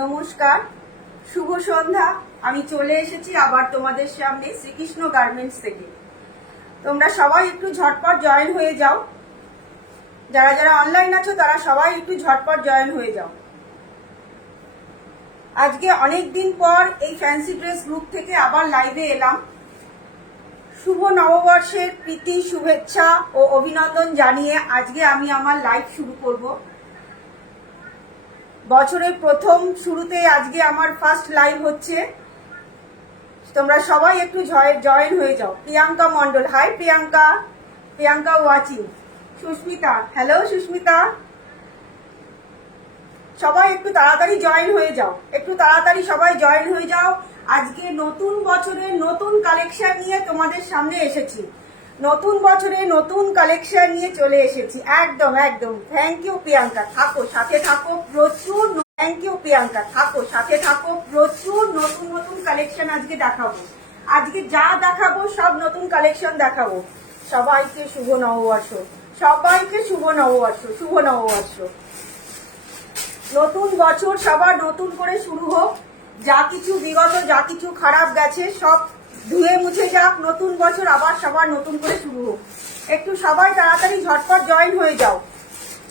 নমস্কার, শুভ সন্ধ্যা। আমি চলে এসেছি আবার তোমাদের সামনে শ্রীকৃষ্ণ গার্মেন্টস থেকে। তোমরা সবাই একটু ঝটপট জয়েন হয়ে যাও। যারা যারা অনলাইন আছো তারা সবাই একটু ঝটপট জয়েন হয়ে যাও। আজকে অনেক দিন পর এই ফ্যান্সি ড্রেস গ্রুপ থেকে আবার লাইভে এলাম। শুভ নববর্ষের প্রীতি, শুভেচ্ছা ও অভিনন্দন জানিয়ে আজকে আমি আমার লাইভ শুরু করব। বছরের প্রথম শুরুতে আজকে আমার ফার্স্ট লাইভ হচ্ছে। তোমরা সবাই একটু জয়েন হয়ে যাও। Priyanka Mondal, hi Priyanka. Priyanka watching. Sushmita, hello Sushmita. সবাই একটু তাড়াতাড়ি জয়েন হয়ে যাও, একটু তাড়াতাড়ি সবাই জয়েন হয়ে যাও। আজকে নতুন বছরের নতুন কালেকশন নিয়ে তোমাদের সামনে এসেছি। নতুন বছরে নতুন কালেকশন নিয়ে চলে এসেছি। একদম একদম। থ্যাংক ইউ প্রিয়াঙ্কা, থাকো সাথে থাকো। প্রচুর থ্যাংক ইউ প্রিয়াঙ্কা, থাকো সাথে থাকো। প্রচুর নতুন নতুন কালেকশন আজকে দেখাবো। আজকে যা দেখাবো সব নতুন কালেকশন দেখাবো। সবাইকে শুভ নববর্ষ, সবাইকে শুভ নববর্ষ, শুভ নববর্ষ। নতুন বছর সবার নতুন করে শুরু হোক। যা কিছু বিগত যা কিছু খারাপ গেছে সব ধুয়ে মুছে যাক। নতুন বছর আবার সবার নতুন করে শুরু হোক। একটু সবাই তাড়াতাড়ি ঝটপট জয়েন হয়ে যাও।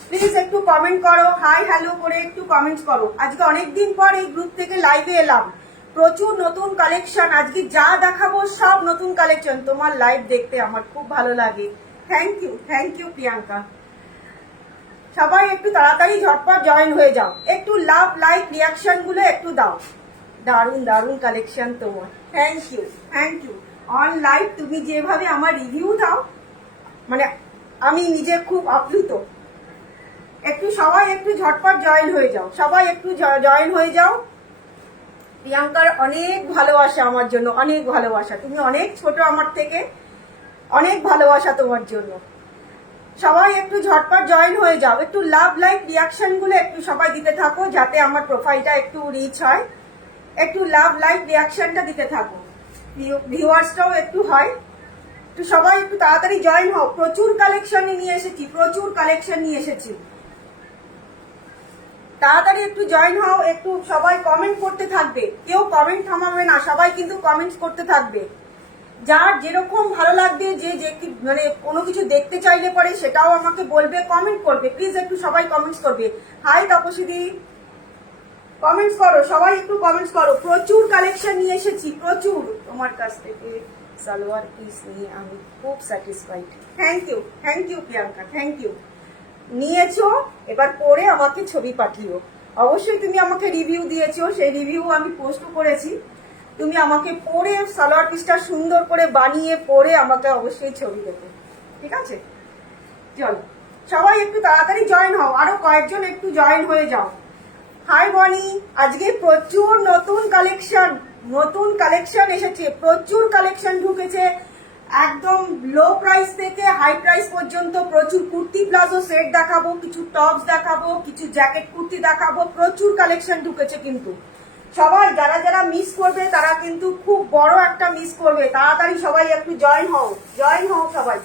প্লিজ একটু কমেন্ট করো, হাই হ্যালো করে একটু কমেন্ট করো। আজকে অনেকদিন পর এই গ্রুপ থেকে লাইভে এলাম। প্রচুর নতুন কালেকশন আজকে যা দেখাবো সব নতুন কালেকশন। তোমার লাইভ দেখতে আমার খুব ভালো লাগে। Thank you Priyanka. সবাই একটু তাড়াতাড়ি ঝটপট জয়েন হয়ে যাও। একটু লাভ লাইক রিয়াকশন গুলো একটু দাও। দারুণ দারুণ কালেকশন তোমার। Thank you. অন লাইভ তুমি যেভাবে আমার রিভিউ দাও, মানে আমি নিজে খুব আপ্লুত। একটু সবাই একটু ঝটপট জয়েন হয়ে যাও, সবাই একটু জয়েন হয়ে যাও। প্রিয়াঙ্কার অনেক ভালোবাসা আমার জন্য, অনেক ভালোবাসা। তুমি অনেক ছোট আমার থেকে, অনেক ভালোবাসা তোমার জন্য। সবাই একটু ঝটপট জয়েন হয়ে যাও। একটু লাভ লাইক রিয়াকশন গুলো একটু সবাই দিতে থাকো, যাতে আমার প্রোফাইলটা একটু রিচ হয়। একটু লাভ লাইক রিয়াকশনটা দিতে থাকো, ভিউয়ার্সটাও একটু হয়। একটু সবাই একটু তাড়াতাড়ি জয়েন হও। প্রচুর কালেকশন নিয়ে এসেছি, প্রচুর কালেকশন নিয়ে এসেছি। তাড়াতাড়ি একটু জয়েন হও। একটু সবাই কমেন্ট করতে থাকবে, কেউ কমেন্ট থামাবে না, সবাই কিন্তু কমেন্ট করতে থাকবে। যার যেরকম ভালো লাগবে, যে মানে কোনো কিছু দেখতে চাইলে পরে সেটাও আমাকে বলবে, কমেন্ট করবে। প্লিজ একটু সবাই কমেন্টস করবে। হাই তপস্বী, কমেন্টস করো, সবাই একটু কমেন্টস করো। প্রচুর কালেকশন নিয়ে এসেছি, প্রচুর। তোমার কাছ থেকে সালোয়ার পিস নিয়ে আমি খুব satisfied. Thank you Priyanka, thank you. নিয়েছো, এবার পরে আমাকে ছবি পাঠিও। অবশ্যই তুমি আমাকে রিভিউ দিয়েছো, সেই রিভিউ আমি পোস্ট করেছি। তুমি আমাকে পরে সালোয়ার পিসটা সুন্দর করে বানিয়ে পরে আমাকে অবশ্যই ছবি দেবে, ঠিক আছে? চলো সবাই একটু তাড়াতাড়ি জয়েন হও, আরো কয়েকজন একটু জয়েন হয়ে যাও। হাই বনি, আজকে প্রচুর নতুন কালেকশন এসেছে। প্রচুর কালেকশন ঢুকেছে, একদম লো প্রাইস থেকে হাই প্রাইস পর্যন্ত। প্রচুর কুর্তি প্লাজো সেট দেখাবো, কিছু টপস দেখাবো, কিছু জ্যাকেট কুর্তি দেখাবো। প্রচুর কালেকশন ঢুকেছে কিন্তু। সবাই যারা যারা মিস করবে তারা কিন্তু খুব বড় একটা মিস করবে। তাড়াতাড়ি সবাই একটু জয়েন হও সবাই।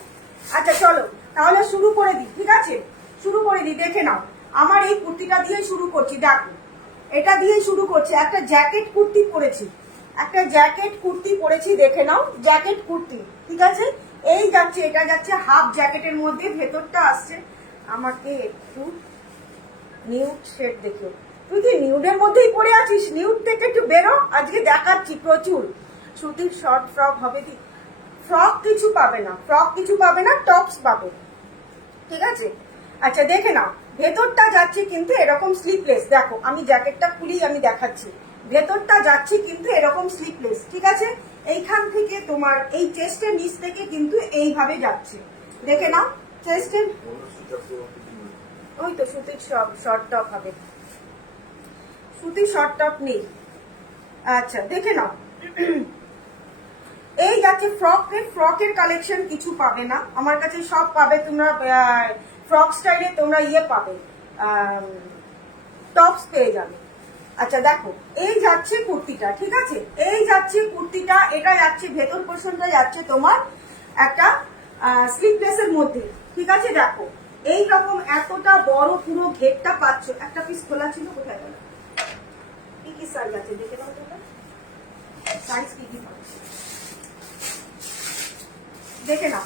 আচ্ছা চলো তাহলে শুরু করে দিই, ঠিক আছে? শুরু করে দিই, দেখে নাও। আমার এই কুর্তিটা দিয়ে শুরু করছি, দেখো এটা দিয়ে শুরু করছি। একটা জ্যাকেট কুর্তি পরেছি, দেখে নাও। জ্যাকেট কুর্তি, ঠিক আছে? এই যাচ্ছে, এটা যাচ্ছে হাফ জ্যাকেটের মধ্যে, ভেতরটা আসছে। আমাকে একটু নিউড শেড দেখো। তুই কি নিউডের মধ্যেই পরে আছিস? নিউড থেকে একটু বেরো, আজকে দেখাচ্ছি প্রচুর। সুতির শর্ট ফ্রক হবে, ফ্রক কিছু পাবে না, টপস পাবে, ঠিক আছে? আচ্ছা দেখে নাও, ভেতরটা যাচ্ছে কিন্তু এরকম স্লিপলেস। দেখো আমি জ্যাকেটটা খুলি, আমি দেখাচ্ছি। ভেতরটা যাচ্ছে কিন্তু এরকম স্লিপলেস, ঠিক আছে? এইখান থেকে তোমার এই চেস্টের নিচ থেকে কিন্তু এইভাবে যাচ্ছে, দেখে নাও। চেস্টের ওই তো সুতির শর্ট টপ হবে, সুতির শর্ট টপ নেই। আচ্ছা দেখে নাও, এই যাচ্ছে ফ্রকের কালেকশন কিছু পাবে না আমার কাছে, সব পাবে তোমরা ফ্রক স্টাইলে। তোমরা পাবে, টপস পেয়ে যাবে। আচ্ছা দেখো, এই যাচ্ছে কুর্তিটা, ঠিক আছে? এই যাচ্ছে কুর্তিটা, এটা যাচ্ছে ভেতর পোর্শনটা যাচ্ছে তোমার একটা স্লিপলেসের মধ্যে, ঠিক আছে? দেখো এই রকম এতটা বড় পুরো ঘেরটা পাচ্ছ। একটা পিস খোলা ছিল, কোথায় গেল? কি সাইজ আছে দেখে নাও তোমরা, সাইজ কি কি পাবে দেখে নাও।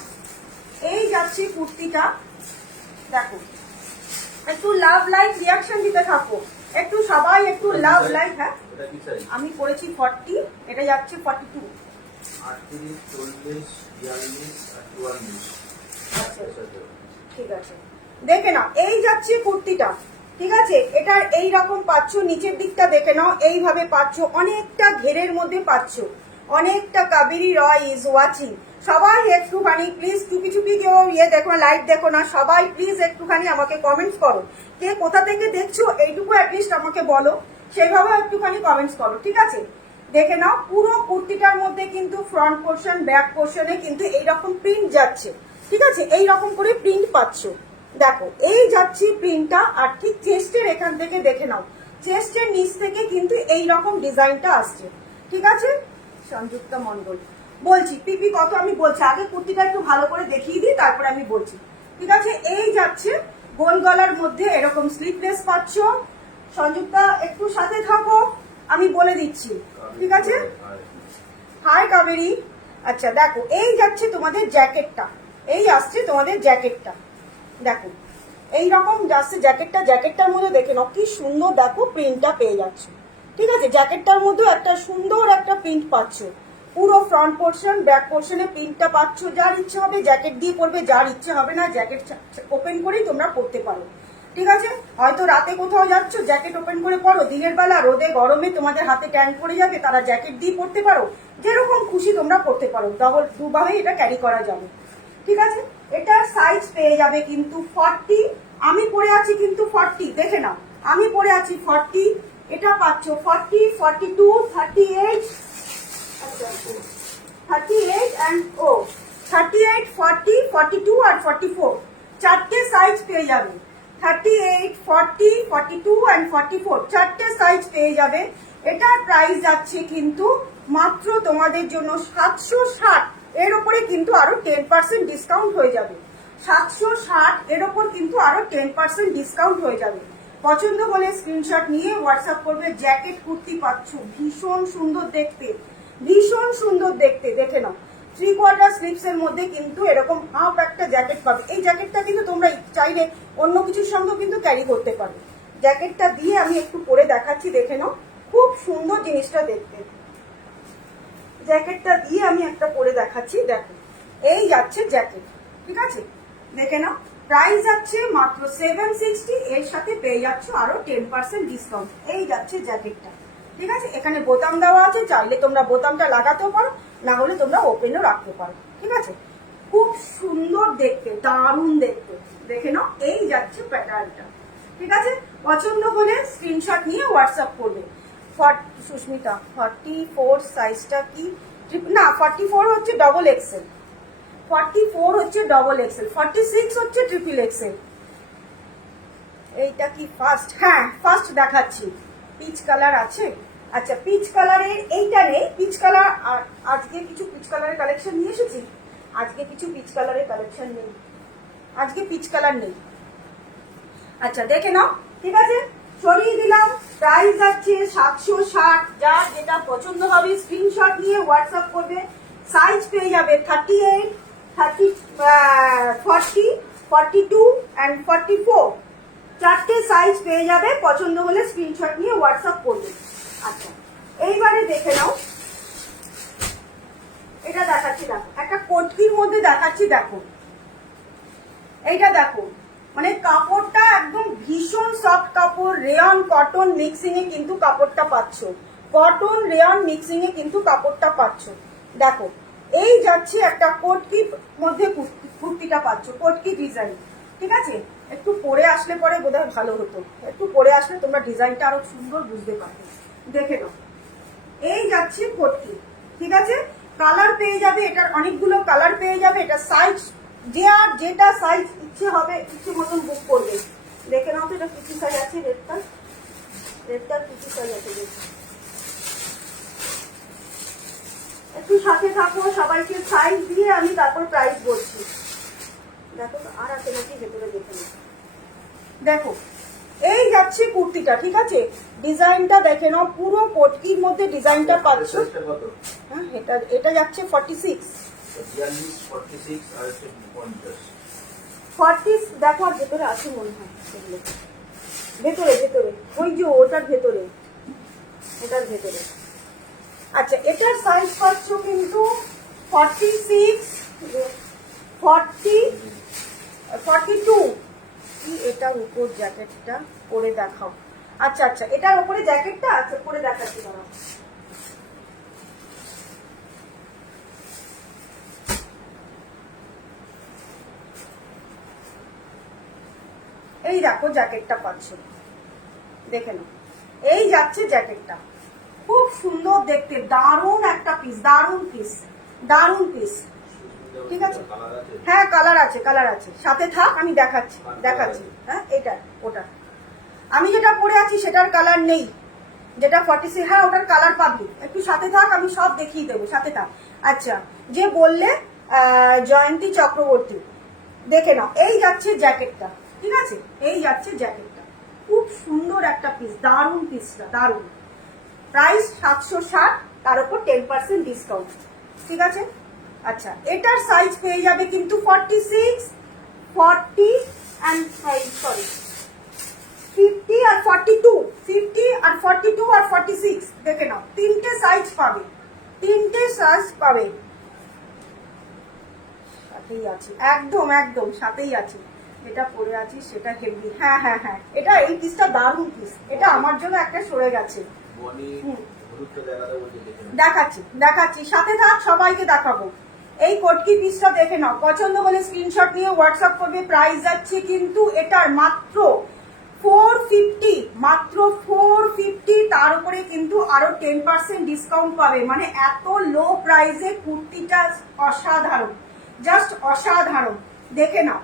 এই যাচ্ছে কুর্তিটা, দেখো একটু লাভ লাইক রিয়াকশন দিতে থাকো, একটু সবাই একটু লাভ লাইক। হ্যাঁ আমি পড়েছি 40, এটা যাচ্ছে 42। 38, 40, 42 আর 44। আচ্ছা ঠিক আছে, দেখে নাও এই যাচ্ছে কুর্তিটা, ঠিক আছে। এটার এই রকম পাচ্ছ, নিচের দিকটা দেখে নাও এইভাবে পাচ্ছ, অনেকটা ঘেরের মধ্যে পাচ্ছ, অনেকটা। কাবেরী রয় ইজ ওয়াচিং। সবাই একটুখানি প্লিজ, চুপি চুপি কেউ দেখো, লাইভ দেখো না, সবাই প্লিজ একটুখানি আমাকে কমেন্টস করো, কে কোথা থেকে দেখছো এইটুকু অ্যাটলিস্ট আমাকে বলো, সেইভাবে একটুখানি কমেন্টস করো, ঠিক আছে। দেখে নাও পুরো কুর্তিটার মধ্যে কিন্তু ফ্রন্ট পোর্শন ব্যাক পোর্শনে কিন্তু এইরকম প্রিন্ট যাচ্ছে, ঠিক আছে, এইরকম করে প্রিন্ট পাচ্ছ। দেখো এই যাচ্ছে প্রিন্টটা, আর ঠিক চেস্টের এখান থেকে দেখে নাও, চেস্টের নিচ থেকে কিন্তু এই রকম ডিজাইনটা আসছে, ঠিক আছে। সংযুক্তা মন্ডল বলছি, পিপি কত আমি বলছি, আগে কুর্তিটা একটু ভালো করে দেখিয়ে দিই তারপরে আমি বলছি, ঠিক আছে। এই যাচ্ছে গোল গলার মধ্যে এরকম স্লিভলেস পাচ্ছ। সংযুক্তা একটু সাথে থাকো, আমি বলে দিচ্ছি, ঠিক আছে। হাই কাবেরী। আচ্ছা দেখো এই যাচ্ছে তোমাদের জ্যাকেটটা, এই আসছে তোমাদের জ্যাকেটটা, দেখো এইরকম যাচ্ছে জ্যাকেটটা। জ্যাকেটটার মধ্যে দেখে নাও কি সুন্দর, দেখো প্রিন্টটা পেয়ে যাচ্ছে, ঠিক আছে। জ্যাকেটটার মধ্যে একটা সুন্দর একটা প্রিন্ট পাচ্ছ, পুরো ফ্রন্ট পোর্শন ব্যাক পোর্শনে প্রিন্টটা পাচ্ছ। যার ইচ্ছে হবে জ্যাকেট দিয়ে পরবে, যার ইচ্ছে হবে না জ্যাকেট ওপেন করেই তোমরা পরতে পারো, ঠিক আছে। হয়তো রাতে কোথাও যাচ্ছ জ্যাকেট ওপেন করে পরো, দিনের বেলা রোদে গরমে তোমাদের হাতে ট্যান পড়ে যাবে, তারা জ্যাকেট দিয়ে পরতে পারো, যেরকম খুশি তোমরা পরতে পারো, দুভাবে এটা ক্যারি করা যাবে, ঠিক আছে। এটার সাইজ পেয়ে যাবে কিন্তু 40, আমি পরে আছি কিন্তু 40, দেখে নাও আমি পরে আছি 40, এটা পাচ্ছ 40, 42, 38, আচ্ছা 38 and 38, 40, 42 আর 44, চারটে সাইজ পেয়ে যাবে। 38, 40, 42 and 44, চারটে সাইজ পেয়ে যাবে। এটার প্রাইস যাচ্ছে কিন্তু মাত্র তোমাদের জন্য 760, এর উপরে কিন্তু আরো 10% ডিসকাউন্ট হয়ে যাবে। 760 এর উপর কিন্তু আরো 10% ডিসকাউন্ট হয়ে যাবে। পছন্দ হলে স্ক্রিনশট নিয়ে হোয়াটসঅ্যাপ করবে। জ্যাকেট কুর্তি পাচ্ছ, ভীষণ সুন্দর দেখতে, ভীষণ সুন্দর দেখতে, দেখে নাও। 3/4 স্লিভস এর মধ্যে কিন্তু এরকম হাফ একটা জ্যাকেট পাবে। এই জ্যাকেটটা কিন্তু তোমরা চাইলে অন্য কিছুর সঙ্গে কিন্তু ক্যারি করতে পারবে। জ্যাকেটটা দিয়ে আমি একটু পরে দেখাচ্ছি, দেখে নাও খুব সুন্দর জিনিসটা দেখতে। জ্যাকেটটা দিয়ে আমি একটা পরে দেখাচ্ছি, দেখো এই যাচ্ছে জ্যাকেট, ঠিক আছে, দেখে নাও। প্রাইস যাচ্ছে মাত্র 760, এর সাথে পেয়ে যাচ্ছ আরো 10% ডিসকাউন্ট। এই যাচ্ছে জ্যাকেটটা, ঠিক আছে। এখানে বোতাম দেওয়া আছে, চাইলে তোমরা বোতামটা লাগাতেও পারো, না হলে তোমরা ওপেনও রাখতে পারো, ঠিক আছে। খুব সুন্দর দেখতে, দারুণ দেখতে, দেখে নাও এই যাচ্ছে প্যাটার্নটা, ঠিক আছে। পছন্দ হলে স্ক্রিনশট নিয়ে হোয়াটসঅ্যাপ করবে। সুস্মিতা 44 সাইজটা কি, না 44 হচ্ছে ডবল এক্সেল, 44 হচ্ছে ডবল এক্সেল, 46 হচ্ছে ট্রিপল এক্সেল। এইটা কি ফার্স্ট? হ্যাঁ ফার্স্ট দেখাচ্ছি। পিচ কালার আছে, আচ্ছা পিচ কালারের এইটা নেই, পিচ কালার আজকে কিছু পিচ কালারের কালেকশন নিয়ে এসেছি, আজকে কিছু পিচ কালারের কালেকশন নেই, আজকে পিচ কালার নেই। আচ্ছা দেখে নাও, ঠিক আছে, সরিয়ে দিলাম। প্রাইস যাচ্ছে 760, যার যেটা পছন্দ হবে স্ক্রিনশট নিয়ে হোয়াটসঅ্যাপ করবে। সাইজ পেয়ে যাবে 38, 30, 40, 42 and 44, চারটে সাইজ পেয়ে যাবে। পছন্দ হলে স্ক্রিনশট নিয়ে হোয়াটসঅ্যাপ করবে। আচ্ছা এইবারে দেখে নাও, এটা দেখাচ্ছি, দেখো একটা কটকির মধ্যে দেখাচ্ছি, দেখো এইটা দেখো, মানে কাপড়টা একদম ভীষণ সফট কাপড়, রেয়ন কটন মিক্সিং এ কিন্তু কাপড়টা পাচ্ছ, কটন রেয়ন মিক্সিং এ কিন্তু কাপড়টা পাচ্ছ। দেখো এই যাচ্ছে একটা কটকির মধ্যে কুর্তিটা পাচ্ছ, কটকি ডিজাইন, ঠিক আছে। একটু পরে আসলে পরে বোধহয় ভালো হতো, একটু পরে আসলে তোমরা ডিজাইনটা আরো সুন্দর বুঝতে পারবে। দেখে নাও এই যাচ্ছে কটকি, ঠিক আছে। কালার পেয়ে যাবে, এটার অনেকগুলো কালার পেয়ে যাবে। এটা সাইজ যে আর যেটা সাইজ ইচ্ছে হবে ইচ্ছে মতন বুক করবে। দেখে নাও তো এটা কি সাইজ আছে, রেডটার কি সাইজ আছে দেখো। একটু সাথে থাকো, সবাইকে সাইজ দিয়ে আমি তারপর প্রাইস বলছি। দেখো আর আছে নাকি ভেতরে, দেখে নাও। দেখো এই যাচ্ছে কুর্তিটা, ঠিক আছে? ডিজাইনটা দেখে নাও, পুরো পটকির মধ্যে ডিজাইনটা পাচ্ছ। সাইজটা কত? হ্যাঁ, এটা এটা যাচ্ছে 46। 42 46 আর হচ্ছে 50। 40 দেখো, আর ভেতরে আছে মনে হয় এগুলো। ভেতরে ভেতরে ওই যে ওটার ভেতরে, এটার ভেতরে। আচ্ছা, এটার সাইজ পাচ্ছ কিন্তু 46, 40, 42। কি এটার উপর জ্যাকেটটা পরে দেখাও। আচ্ছা আচ্ছা, এটার উপরে জ্যাকেটটা আচ্ছা পরে দেখাচ্ছি দাঁড়াও। এই দেখো জ্যাকেটটা পাচ্ছ, দেখে নাও। এই যাচ্ছে জ্যাকেটটা, খুব সুন্দর দেখতে, দারুণ একটা পিস, দারুণ পিস, দারুণ পিস। ঠিক আছে, কালার আছে? হ্যাঁ কালার আছে, কালার আছে। সাথে থাক, আমি দেখাচ্ছি দেখাচ্ছি। হ্যাঁ এটা ওটা আমি যেটা পরে আছি সেটার কালার নেই, যেটা 46। হ্যাঁ ওটার কালার পাবি, একটু সাথে থাক, আমি সব দেখিয়ে দেবো, সাথে থাক। আচ্ছা, যে বললে জয়ন্তী চক্রবর্তী, দেখে নাও। এই যাচ্ছে জ্যাকেটটা, ঠিক আছে? এই যাচ্ছে জ্যাকেটটা, খুব সুন্দর একটা পিস, দারুণ পিসটা, দারুণ। প্রাইস 760, তার উপর 10% ডিসকাউন্ট, ঠিক আছে? আচ্ছা, এটার সাইজ পেয়ে যাবে কিন্তু 46, 40 অ্যান্ড সরি 50 আর 42, 50 আর 42 আর 46। দেখে নাও, তিনটে সাইজ পাবে, তিনটে সাইজ পাবে। সাথেই আছে, একদম একদম সাথেই আছে। যেটা পরে আছি সেটা হেভি। হ্যাঁ হ্যাঁ হ্যাঁ, এটা এই পিসটা দারুণ পিস, এটা আমার জন্য একটা সরে গেছে। দেখাচ্ছি দেখাচ্ছি, সাথে থাক, সবাইকে দেখাবো। এই কটকি পিসটা দেখে নাও, পছন্দ হলে স্ক্রিনশট নিয়ে হোয়াটসঅ্যাপ করবে। প্রাইস যাচ্ছে কিন্তু এটার মাত্র 450, মাত্র 450, তার উপরে কিন্তু আরো 10% ডিসকাউন্ট পাবে। মানে এত লো প্রাইসে কুর্তিটা অসাধারণ, জাস্ট অসাধারণ। দেখে নাও,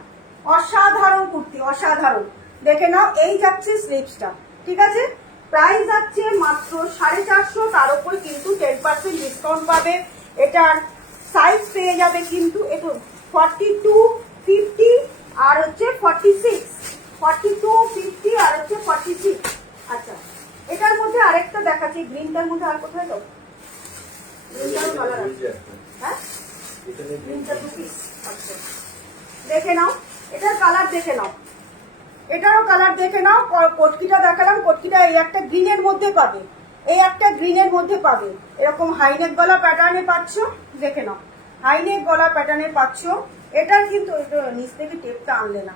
অসাধারণ কুর্তি, অসাধারণ। দেখে নাও, এই যাচ্ছে স্লিপসটা, ঠিক আছে? প্রাইস যাচ্ছে মাত্র 450, তার উপরে কিন্তু 10% ডিসকাউন্ট পাবে। এটার সাইজ পেয়ে যাবে কিন্তু একটু 42, 50 আর হচ্ছে 46, 42, 50 আর হচ্ছে 46। আচ্ছা, এটার মধ্যে আরেকটা দেখাচ্ছি, গ্রিনটার মধ্যে আর কোথায় তো গ্রিনটার কালার আছে। হ্যাঁ, গ্রিনটা 2 পিস। আচ্ছা, দেখে নাও, এটার কালার দেখে নাও, এটারও কালার দেখে নাও। কটকিটা দেখালাম, কটকিটা এই একটা গ্রিনের মধ্যে পাবে, এই একটা গ্রিনের মধ্যে পাবে। এরকম হাইনেক গলা প্যাটার্নে পাচ্ছ, দেখে নাও, হাইনেক গলা প্যাটার্নে পাচ্ছ। এটার কিন্তু নিচ থেকে টেপটা আনলে না।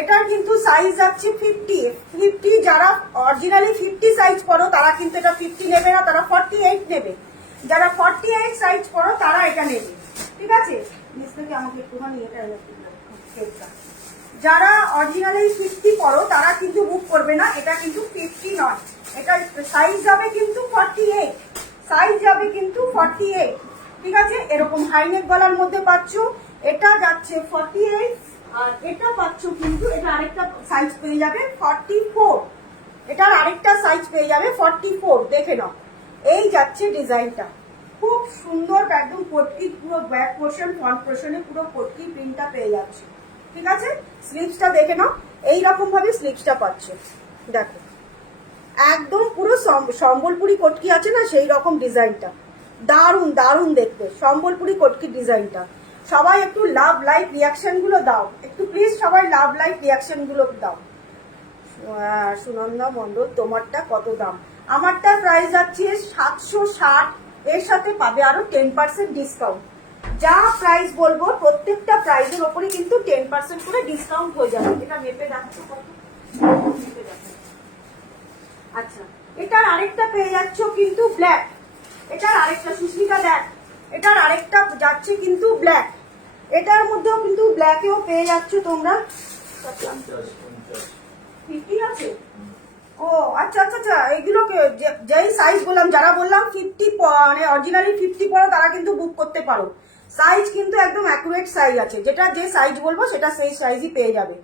এটার কিন্তু সাইজ যাচ্ছে 50, 50। যারা অরিজিনালি 50 সাইজ পড়ো তারা কিন্তু এটা 50 নেবে না, তারা 48 নেবে। যারা 48 সাইজ পড়ো তারা এটা নেবে, ঠিক আছে? নিচ থেকে আমাকে একটুখানি এটা টেপটা। যারা অরিজিনালি 50 পড়ো তারা কিন্তু বুক করবে না, এটা কিন্তু 50 নয়, এটা সাইজ যাবে কিন্তু 48, সাইজ যাবে কিন্তু 48, ঠিক আছে? এরকম হাইনেক গলার মধ্যে পাচ্ছ, এটা যাচ্ছে 48। আর এটা পাচ্ছ কিন্তু, এটা আরেকটা সাইজ পেয়ে যাবে 44, এটার আরেকটা সাইজ পেয়ে যাবে 44। দেখে নাও, এই যাচ্ছে ডিজাইনটা, খুব সুন্দর, একদম পটকি, পুরো ব্যাক পোর্শন ফ্রন্ট পোর্শনে পুরো পটকি প্রিন্টটা পেয়ে যাচ্ছে, ঠিক আছে? স্লিভসটা দেখে নাও, এইরকম ভাবে স্লিভসটা পাচ্ছ, দেখো একদম পুরো সম্বলপুরি কটকি আছে না, সেই রকম ডিজাইনটা, দারুণ দারুণ দেখতে সম্বলপুরি কটকি ডিজাইনটা। সবাই একটু লাভ লাইক রিয়াকশন গুলো দাও, একটু প্লিজ সবাই লাভ লাইক রিয়াকশন গুলো দাও। সুনন্দা মন্ডল, তোমারটা কত দাম? আমারটার প্রাইস যাচ্ছে 760, এর সাথে পাবে আরো 10% ডিসকাউন্ট। যা প্রাইস বলবো প্রত্যেকটা প্রাইসের ওপরে কিন্তু 10% করে ডিসকাউন্ট হয়ে যাবে। এটা মেপে দেখো কত, মেপে দেখো। আচ্ছা, এটার আরেকটা পেয়ে যাচ্ছ কিন্তু ব্ল্যাক, এটার আরেকটা সুস্মিতা দেখ, এটার আরেকটা যাচ্ছে কিন্তু ব্ল্যাক, এটার মধ্যেও কিন্তু ব্ল্যাকেও পেয়ে যাচ্ছ তোমরা। 50 আছে? ও আচ্ছা আচ্ছা আচ্ছা, এইগুলোকে যেই সাইজ বললাম, যারা বললাম 50 মানে অরিজিনালি 50 পড়ো তারা কিন্তু বুক করতে পারো। সাইজ কিন্তু একদম অ্যাকুরেট সাইজ আছে, যেটা যে সাইজ বলবো সেটা সেই সাইজই পেয়ে যাবে।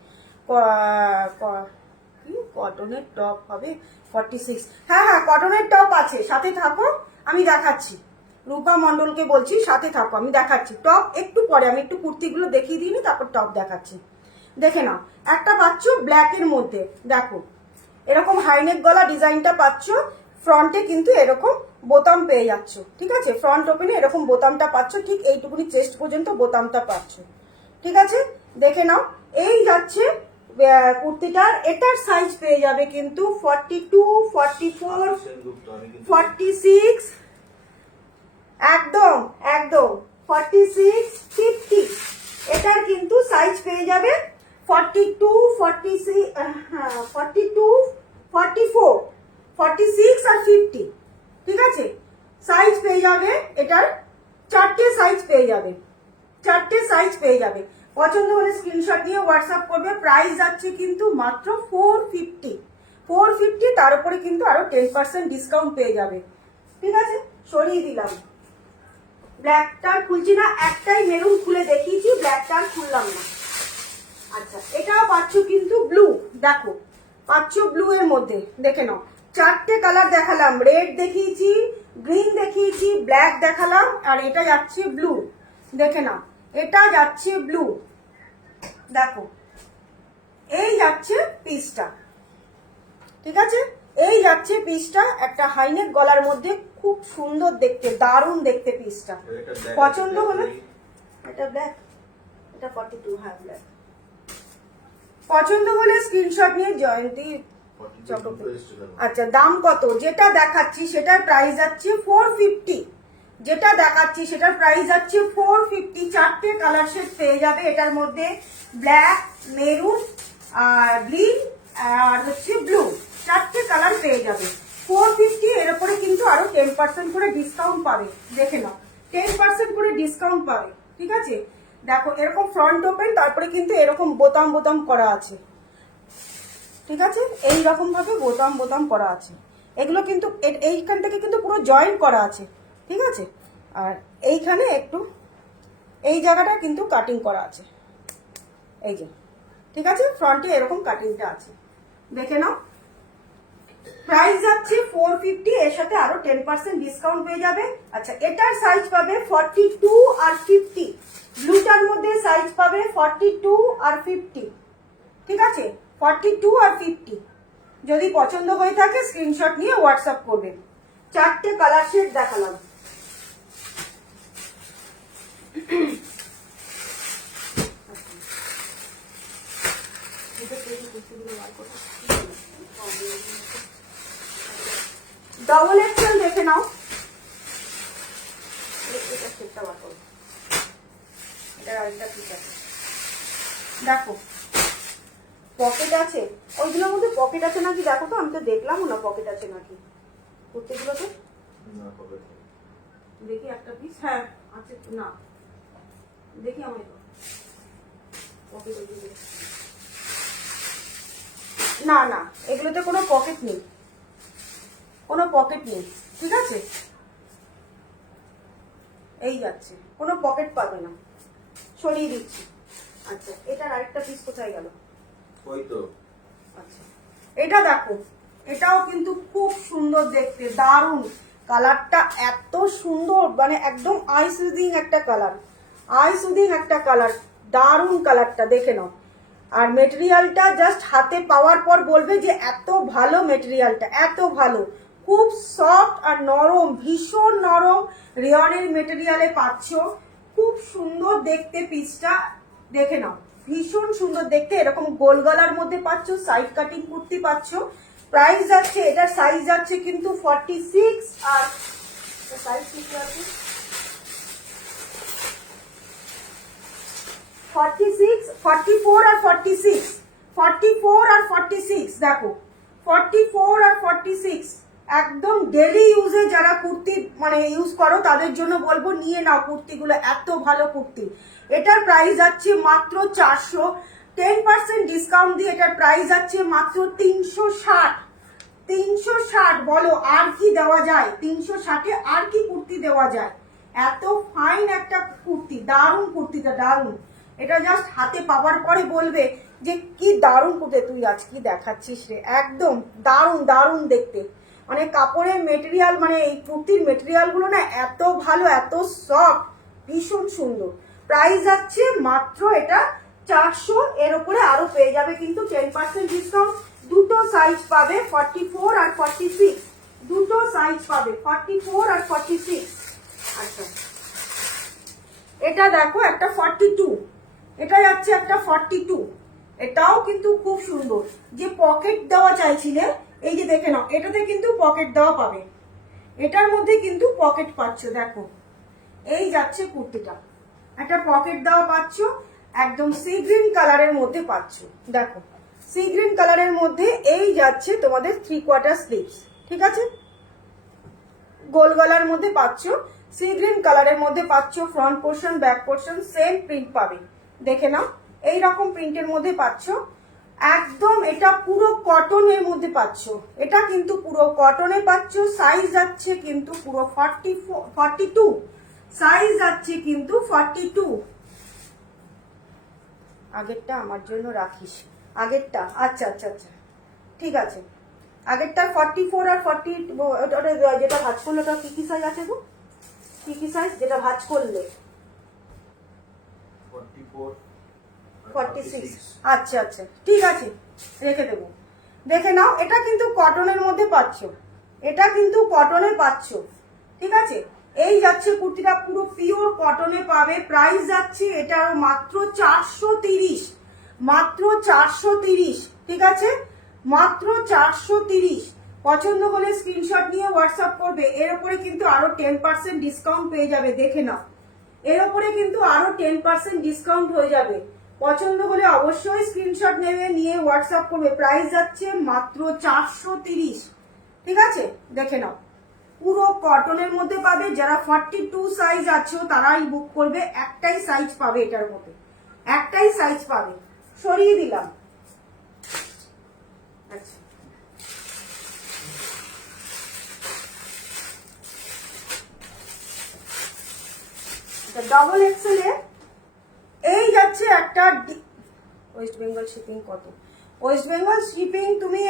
কি কটনের টপ হবে 46? হ্যাঁ হ্যাঁ, কটনের টপ আছে, সাথে থাকো আমি দেখাচ্ছি। রূপা মন্ডলকে বলছি, সাথে থাকো আমি দেখাচ্ছি। টপ একটু পরে, আমি একটু কুর্তিগুলো দেখিয়ে দিইনি, তারপর টপ দেখাচ্ছি। দেখে নাও, একটা পাচ্ছ ব্ল্যাকের মধ্যে, দেখো এরকম হাইনেক গলা ডিজাইনটা পাচ্ছ, ফ্রন্টে কিন্তু এরকম বোতাম পেয়ে যাচ্ছ, ঠিক আছে? ফ্রন্ট ওপেনে এরকম বোতামটা পাচ্ছ, ঠিক এইটুকুনি চেস্ট পর্যন্ত বোতামটা পাচ্ছ, ঠিক আছে? দেখে নাও। এই যাচ্ছে কুর্তিটার, এটার সাইজ পেয়ে যাবে কিন্তু 42, 44, 46, একদম একদম 46, 50, এটার কিন্তু সাইজ পেয়ে যাবে 42, 46, 42, 44, 46 আর 50, ঠিক আছে? সাইজ পেয়ে যাবে এটার, চারটে সাইজ পেয়ে যাবে, চারটে সাইজ পেয়ে যাবে। পছন্দ হলে স্ক্রিনশট দিয়ে হোয়াটসঅ্যাপ করবে। প্রাইস যাচ্ছে কিন্তু মাত্র 450, 450, তার উপরে কিন্তু আরো 10% ডিসকাউন্ট পেয়ে যাবে, ঠিক আছে? সরিয়ে দিলাম, ব্ল্যাকটা খুলছি না, একটাই মেরুন খুলে দেখিয়েছি, ব্ল্যাকটা খুললাম না। আচ্ছা, এটাও পাচ্ছ কিন্তু ব্লু, দেখো পাচ্ছ ব্লু এর মধ্যে, দেখে নাও। চারটে কালার দেখালাম, রেড দেখিয়েছি, গ্রিন দেখিয়েছি, ব্ল্যাক দেখালাম, আর এটা যাচ্ছে ব্লু, দেখে নাও, এটা যাচ্ছে ব্লু, দেখো এই যাচ্ছে পিসটা, ঠিক আছে? এই যাচ্ছে পিসটা, একটা হাইনেক গলার মধ্যে, খুব সুন্দর দেখতে, দারুণ দেখতে পিসটা। পছন্দ হলে এটা ব্ল্যাক, এটা 42, হ্যাঁ ব্ল্যাক। পছন্দ হলে স্ক্রিনশট নিয়ে জয়ন্তী চক্রবর্তী। আচ্ছা, দাম কত? যেটা দেখাচ্ছি সেটার প্রাইস যাচ্ছে 450, যেটা দেখাচ্ছি সেটার প্রাইস যাচ্ছে 450। চারটে কালার শেড পেয়ে যাবে এটার মধ্যে, ব্ল্যাক, মেরুন আর গ্রিন আর হচ্ছে ব্লু, চারটে কালার পেয়ে যাবে 450। এর উপরে কিন্তু আরো 10% করে ডিসকাউন্ট পাবে, দেখে নাও 10% করে ডিসকাউন্ট পাবে, ঠিক আছে? দেখো এরকম ফ্রন্ট ওপেন, তারপরে কিন্তু এরকম বোতাম বোতাম করা আছে, ঠিক আছে? এইরকম ভাবে বোতাম বোতাম করা আছে, এগুলো কিন্তু এইখান থেকে কিন্তু পুরো জয়েন্ট করা আছে, ঠিক আছে? আর এইখানে একটু এই জায়গাটা কিন্তু কাটিং করা আছে, এই যে, ঠিক আছে? ফ্রন্টে এরকম কাটিংটা আছে, দেখে নাও। প্রাইস যাচ্ছে 450, এর সাথে আরো 10% ডিসকাউন্ট পেয়ে যাবে। আচ্ছা, এটার সাইজ পাবে 42 আর 50, ব্লুটার মধ্যে সাইজ পাবে 42 আর 50, ঠিক আছে? 42 আর 50, যদি পছন্দ হয়ে থাকে স্ক্রিনশট নিয়ে হোয়াটসঅ্যাপ করবেন। চারটে কালার শেড দেখালাম। ডবল এক্সেল দেখে নাও, দেখো পকেট আছে, ওইগুলোর মধ্যে পকেট আছে নাকি দেখো তো, আমি তো দেখলাম না পকেট আছে নাকি কুর্তিগুলোতে, দেখি একটা পিস, হ্যাঁ আছে না, দেখি আমি পকেট, না না এগুলোতে কোনো পকেট নেই, কোনো পকেট নেই, ঠিক আছে? এই যাচ্ছে, কোনো পকেট পাবে না, সরিয়ে দিচ্ছি। আচ্ছা, এটার আরেকটা পিস কোথায় গেল? ওই তো। আচ্ছা, এটা দেখো, এটাও কিন্তু খুব সুন্দর দেখতে, দারুণ কালারটা, এত সুন্দর, মানে একদম আই সুদিং একটা কালার, আই সুদিং একটা কালার, দারুণ কালারটা, দেখে নাও। আর মেটেরিয়ালটা জাস্ট হাতে পাওয়ার পর বলবে যে এত ভালো মেটেরিয়ালটা, এত ভালো, খুব সফট আর নরম, ভীষণ নরম রেয়নের মেটেরিয়ালে পাচ্ছ, খুব সুন্দর দেখতে পিসটা, দেখে নাও ভীষণ সুন্দর দেখতে। এরকম গোল গলার মধ্যে পাচ্ছ, সাইড কাটিং কুর্তি পাচ্ছ। প্রাইস যাচ্ছে, এটার সাইজ যাচ্ছে কিন্তু 46 আর সাইজ কি আছে 46, 44 আর 46, 44 আর 46, দেখো 44 আর 46 একদম ডেলি ইউজে যারা কুর্তি মানে ইউজ করো তাদের জন্য বলবো নিয়ে নাও কুর্তিগুলো, এত ভালো কুর্তি। এটার প্রাইস যাচ্ছে মাত্র 400, 10% ডিসকাউন্ট দিয়ে এটার প্রাইস যাচ্ছে মাত্র 360, 360। বলো আর কি দেওয়া যায়? 360-এ আর কি কুর্তি দেওয়া যায়? এত ফাইন একটা কুর্তি, দারুণ কুর্তিটা, দারুণ। এটা জাস্ট হাতে পাওয়ার পরে বলবে যে কি দারুণ কুর্তি তুই আজ কি দেখাচ্ছিস রে, একদম দারুণ দারুণ দেখতে। মানে কাপড়ের মেটেরিয়াল, মানে এই কুর্তির মেটেরিয়াল গুলো না এত ভালো, এত সফট, ভীষণ সুন্দর। প্রাইস যাচ্ছে মাত্র এটা 400, এর উপরে আরো পেয়ে যাবে কিন্তু 10% ডিসকাউন্ট। দুটো সাইজ পাবে 44 আর 46, দুটো সাইজ পাবে 44 আর 46। আচ্ছা এটা দেখো একটা 42, এটা যাচ্ছে একটা 42, এটাও কিন্তু খুব সুন্দর। যে পকেট দেওয়া চাইছিলে, এই যে দেখে নাও, এটাতে কিন্তু পকেট দেওয়া পাবে, এটার মধ্যে কিন্তু পকেট পাচ্ছ। দেখো এই যাচ্ছে কুর্তিটা, একটা পকেট দেওয়া পাচ্ছ, একদম সি গ্রিন কালারের মধ্যে পাচ্ছ। দেখো সি গ্রিন কালারের মধ্যে এই যাচ্ছে তোমাদের 3/4 স্লিভস, ঠিক আছে, গোল গলার মধ্যে পাচ্ছ, সি গ্রিন কালারের মধ্যে পাচ্ছ। Front portion back portion same print পাবে, দেখে নাও এই রকম প্রিন্টের মধ্যে পাচ্ছ। একদম এটা পুরো কটনের মধ্যে পাচ্ছ, এটা কিন্তু পুরো কটনে পাচ্ছ। সাইজ যাচ্ছে কিন্তু পুরো 42, সাইজ যাচ্ছে কিন্তু 42। আগেরটা আমার জন্য রাখিস, আগেরটা, আচ্ছা আচ্ছা আচ্ছা ঠিক আছে। আগেরটা 44 আর 40, যেটা ভাঁজ করলে ওটা কি সাইজ আছে গো, কি সাইজ যেটা ভাঁজ করলে? 44 46, আচ্ছা আচ্ছা ঠিক আছে, রেখে দেবো। দেখে নাও এটা কিন্তু কটনের মধ্যে পাচ্ছ, এটা কিন্তু কটনে পাচ্ছ, ঠিক আছে। এই যাচ্ছে কুর্তিটা পুরো পিওর কটনে পাবে। প্রাইস যাচ্ছে এটারও মাত্র 430, মাত্র 430, ঠিক আছে, মাত্র 430। পছন্দ হলে স্ক্রিনশট নিয়ে হোয়াটসঅ্যাপ করবে। এর উপরে কিন্তু আরো 10% ডিসকাউন্ট পেয়ে যাবে, দেখে নাও, এর উপরে কিন্তু আরো 10% ডিসকাউন্ট হয়ে যাবে। পছন্দ হলে অবশ্যই স্ক্রিনশট নেবে, নিয়ে হোয়াটসঅ্যাপ করবে। প্রাইস যাচ্ছে মাত্র 430, ঠিক আছে, দেখে নাও পুরো কটনের মধ্যে পাবে। যারা 42 সাইজ আছে তারাই বুক করবে, একটাই সাইজ পাবে, এটার মধ্যে একটাই সাইজ পাবে। সরিয়ে দিলাম। আচ্ছা ডবল এক্সেল এ এই যাচ্ছে একটা ওয়েস্ট বেঙ্গল শিপিং কত? ওয়েস্ট বেঙ্গল শিপিং তুমি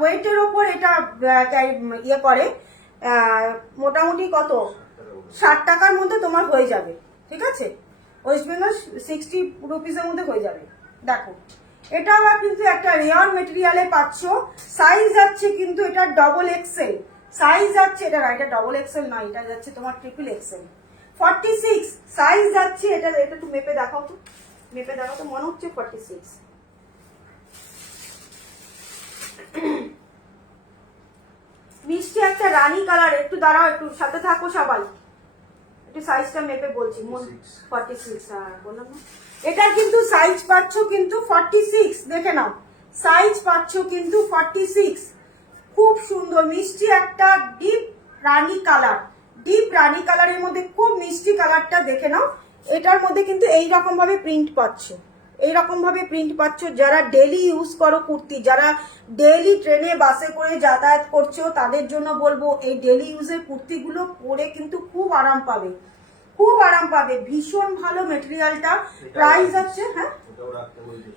ওয়েটের ওপর এটা ইয়ে করে, মোটামুটি কত 60 টাকার মধ্যে তোমার হয়ে যাবে, ঠিক আছে। ওয়েস্ট বেঙ্গল 60 রুপিসের মধ্যে হয়ে যাবে। দেখো এটা আবার কিন্তু একটা রেয়ার মেটেরিয়ালে পাচ্ছ। সাইজ যাচ্ছে কিন্তু এটা ডবল এক্সেল, সাইজ যাচ্ছে এটা ডবল এক্সেল নয়, এটা যাচ্ছে তোমার ট্রিপল এক্সেল। 46 সাইজ যাচ্ছে এটা, একটু মেপে দেখাও তো, মেপে দেখাও তো, মনে হচ্ছে 46। মিষ্টি একটা রানী কালার, একটু দাঁড়াও, একটু সাথে থাকো সবাই, একটু সাইজটা মেপে বলছি। 46, হ্যাঁ বললাম না। এটার কিন্তু সাইজ পাচ্ছ কিন্তু 46, দেখে নাও সাইজ পাচ্ছ কিন্তু 46। খুব সুন্দর মিষ্টি একটা ডিপ রানী কালার, ডিপ রানী কালারের মধ্যে খুব মিষ্টি কালারটা, দেখে নাও। এটার মধ্যে কিন্তু এইরকম ভাবে প্রিন্ট পাচ্ছ, এইরকম ভাবে প্রিন্ট পাচ্ছ। যারা ডেলি ইউজ করো কুর্তি, যারা ডেলি ট্রেনে বাসে করে যাতায়াত করছো, তাদের জন্য বলবো এই ডেলি ইউজের কুর্তিগুলো পরে কিন্তু খুব আরাম পাবে, খুব আরাম পাবে, ভীষণ ভালো মেটেরিয়ালটা। প্রাইস আছে,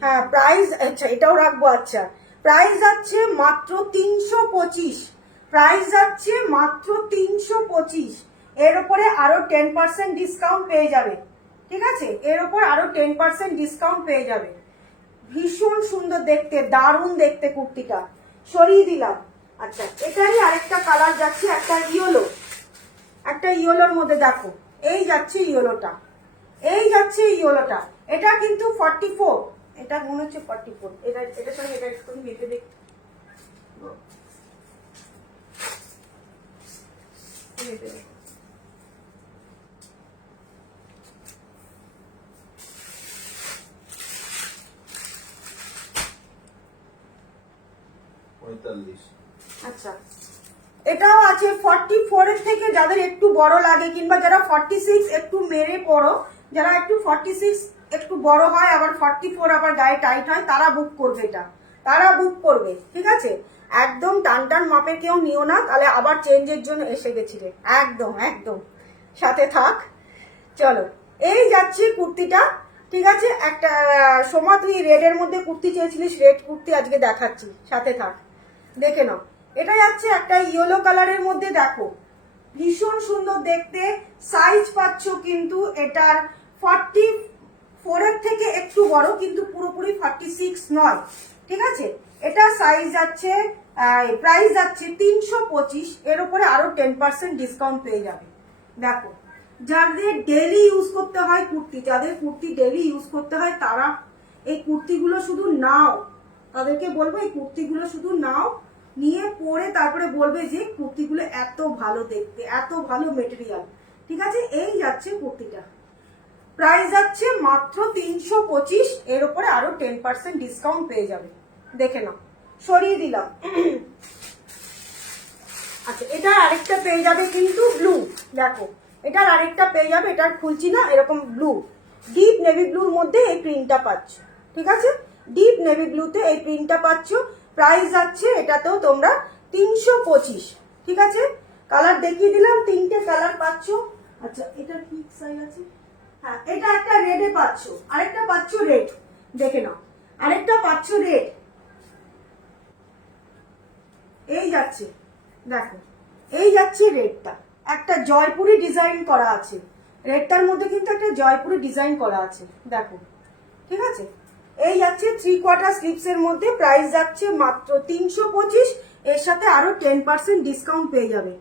হ্যাঁ প্রাইস, আচ্ছা এটাও রাখবো, আচ্ছা প্রাইস যাচ্ছে মাত্র 325, প্রাইস যাচ্ছে মাত্র 325। এর উপরে আরো 10% ডিসকাউন্ট পেয়ে যাবে, ঠিক আছে, এর উপর আরো 10% ডিসকাউন্ট পেয়ে যাবে। ভীষণ সুন্দর দেখতে, দারুণ দেখতে কুর্তিটা। সরিয়ে দিলাম। আচ্ছা এটারই আরেকটা কালার যাচ্ছে, একটা ইয়েলো, একটা ইয়েলোর মধ্যে দেখো এই যাচ্ছে ইয়েলোটা, এই যাচ্ছে ইয়েলোটা। এটা কিন্তু 44, এটা মনে হচ্ছে 44। এটার সঙ্গে এটা একটু মেপে দেখ, মেপে দেখ। আচ্ছা এটাও আছে 44 এর থেকে যাদের একটু বড় লাগে, কিংবা যারা 46 একটু মেরে পড়ো, যারা একটু 46 একটু বড় হয়, আবার 44 আবার গায়ে টাইট হয়, তারা বুক করবে, এটা তারা বুক করবে, ঠিক আছে। একদম টান টান মাপে কেউ নিও না, তাহলে আবার চেঞ্জের জন্য এসে গেছিলে। একদম একদম সাথে থাক। চলো এই যাচ্ছে কুর্তিটা, ঠিক আছে। একটা সোমা তুই রেডের মধ্যে কুর্তি চেয়েছিলিস, রেড কুর্তি আজকে দেখাচ্ছি, সাথে থাক, দেখে নাও। এটা যাচ্ছে একটা ইয়েলো কালারের মধ্যে, দেখো ভীষণ সুন্দর দেখতে। সাইজ পাচ্ছ কিন্তু এটার 44 এর থেকে একটু বড়, কিন্তু পুরোপুরি 46 নয়, ঠিক আছে। এটা সাইজ যাচ্ছে প্রাইস যাচ্ছে 325, এর উপরে আরো 10% ডিসকাউন্ট পেয়ে যাবে। দেখো, যাদের ডেলি ইউজ করতে হয় কুর্তি, যাদের কুর্তি ডেলি ইউজ করতে হয় তারা এই কুর্তিগুলো শুধু নাও, তাদেরকে বলবো এই কুর্তিগুলো শুধু নাও, নিয়ে পরে তারপরে বলবে যে কুর্তিগুলো এত ভালো দেখতে, এত ভালো মেটেরিয়াল। ঠিক আছে, এই যাচ্ছে কুর্তিটা, প্রাইস যাচ্ছে মাত্র 325, এর উপরে আরো 10% ডিসকাউন্ট পেয়ে যাবে। দেখে নাও, সরিয়ে দিলাম। আচ্ছা, এটা আরেকটা পেয়ে যাবে কিন্তু ব্লু। দেখো, এটার আরেকটা পেয়ে যাবে, এটার খুলছি না, এরকম ব্লু, ডিপ নেভি ব্লুর মধ্যে এই প্রিন্টটা পাচ্ছ। ঠিক আছে, ডিপ নেভি ব্লুতে এই প্রিন্টটা পাচ্ছ। প্রাইস যাচ্ছে এটাতেও তোমরা 325। ঠিক আছে, কালার দেখিয়ে দিলাম, 3টে কালার পাচ্ছ। আচ্ছা, এটা কি সাইজ আছে? হ্যাঁ, এটা একটা রেডে পাচ্ছ, আরেকটা পাচ্ছ রেড। দেখে নাও, আরেকটা পাচ্ছ রেড, এই যাচ্ছে। দেখো, এই যাচ্ছে রেডটা, একটা জয়পুরি ডিজাইন করা আছে, রেডটার মধ্যে কিন্তু একটা জয়পুরি ডিজাইন করা আছে। দেখো, ঠিক আছে, এই যাচ্ছে 3/4 স্লিপস এর মধ্যে, প্রাইস যাচ্ছে মাত্র 325, এর সাথে আরো 10% ডিসকাউন্ট পেয়ে যাবে।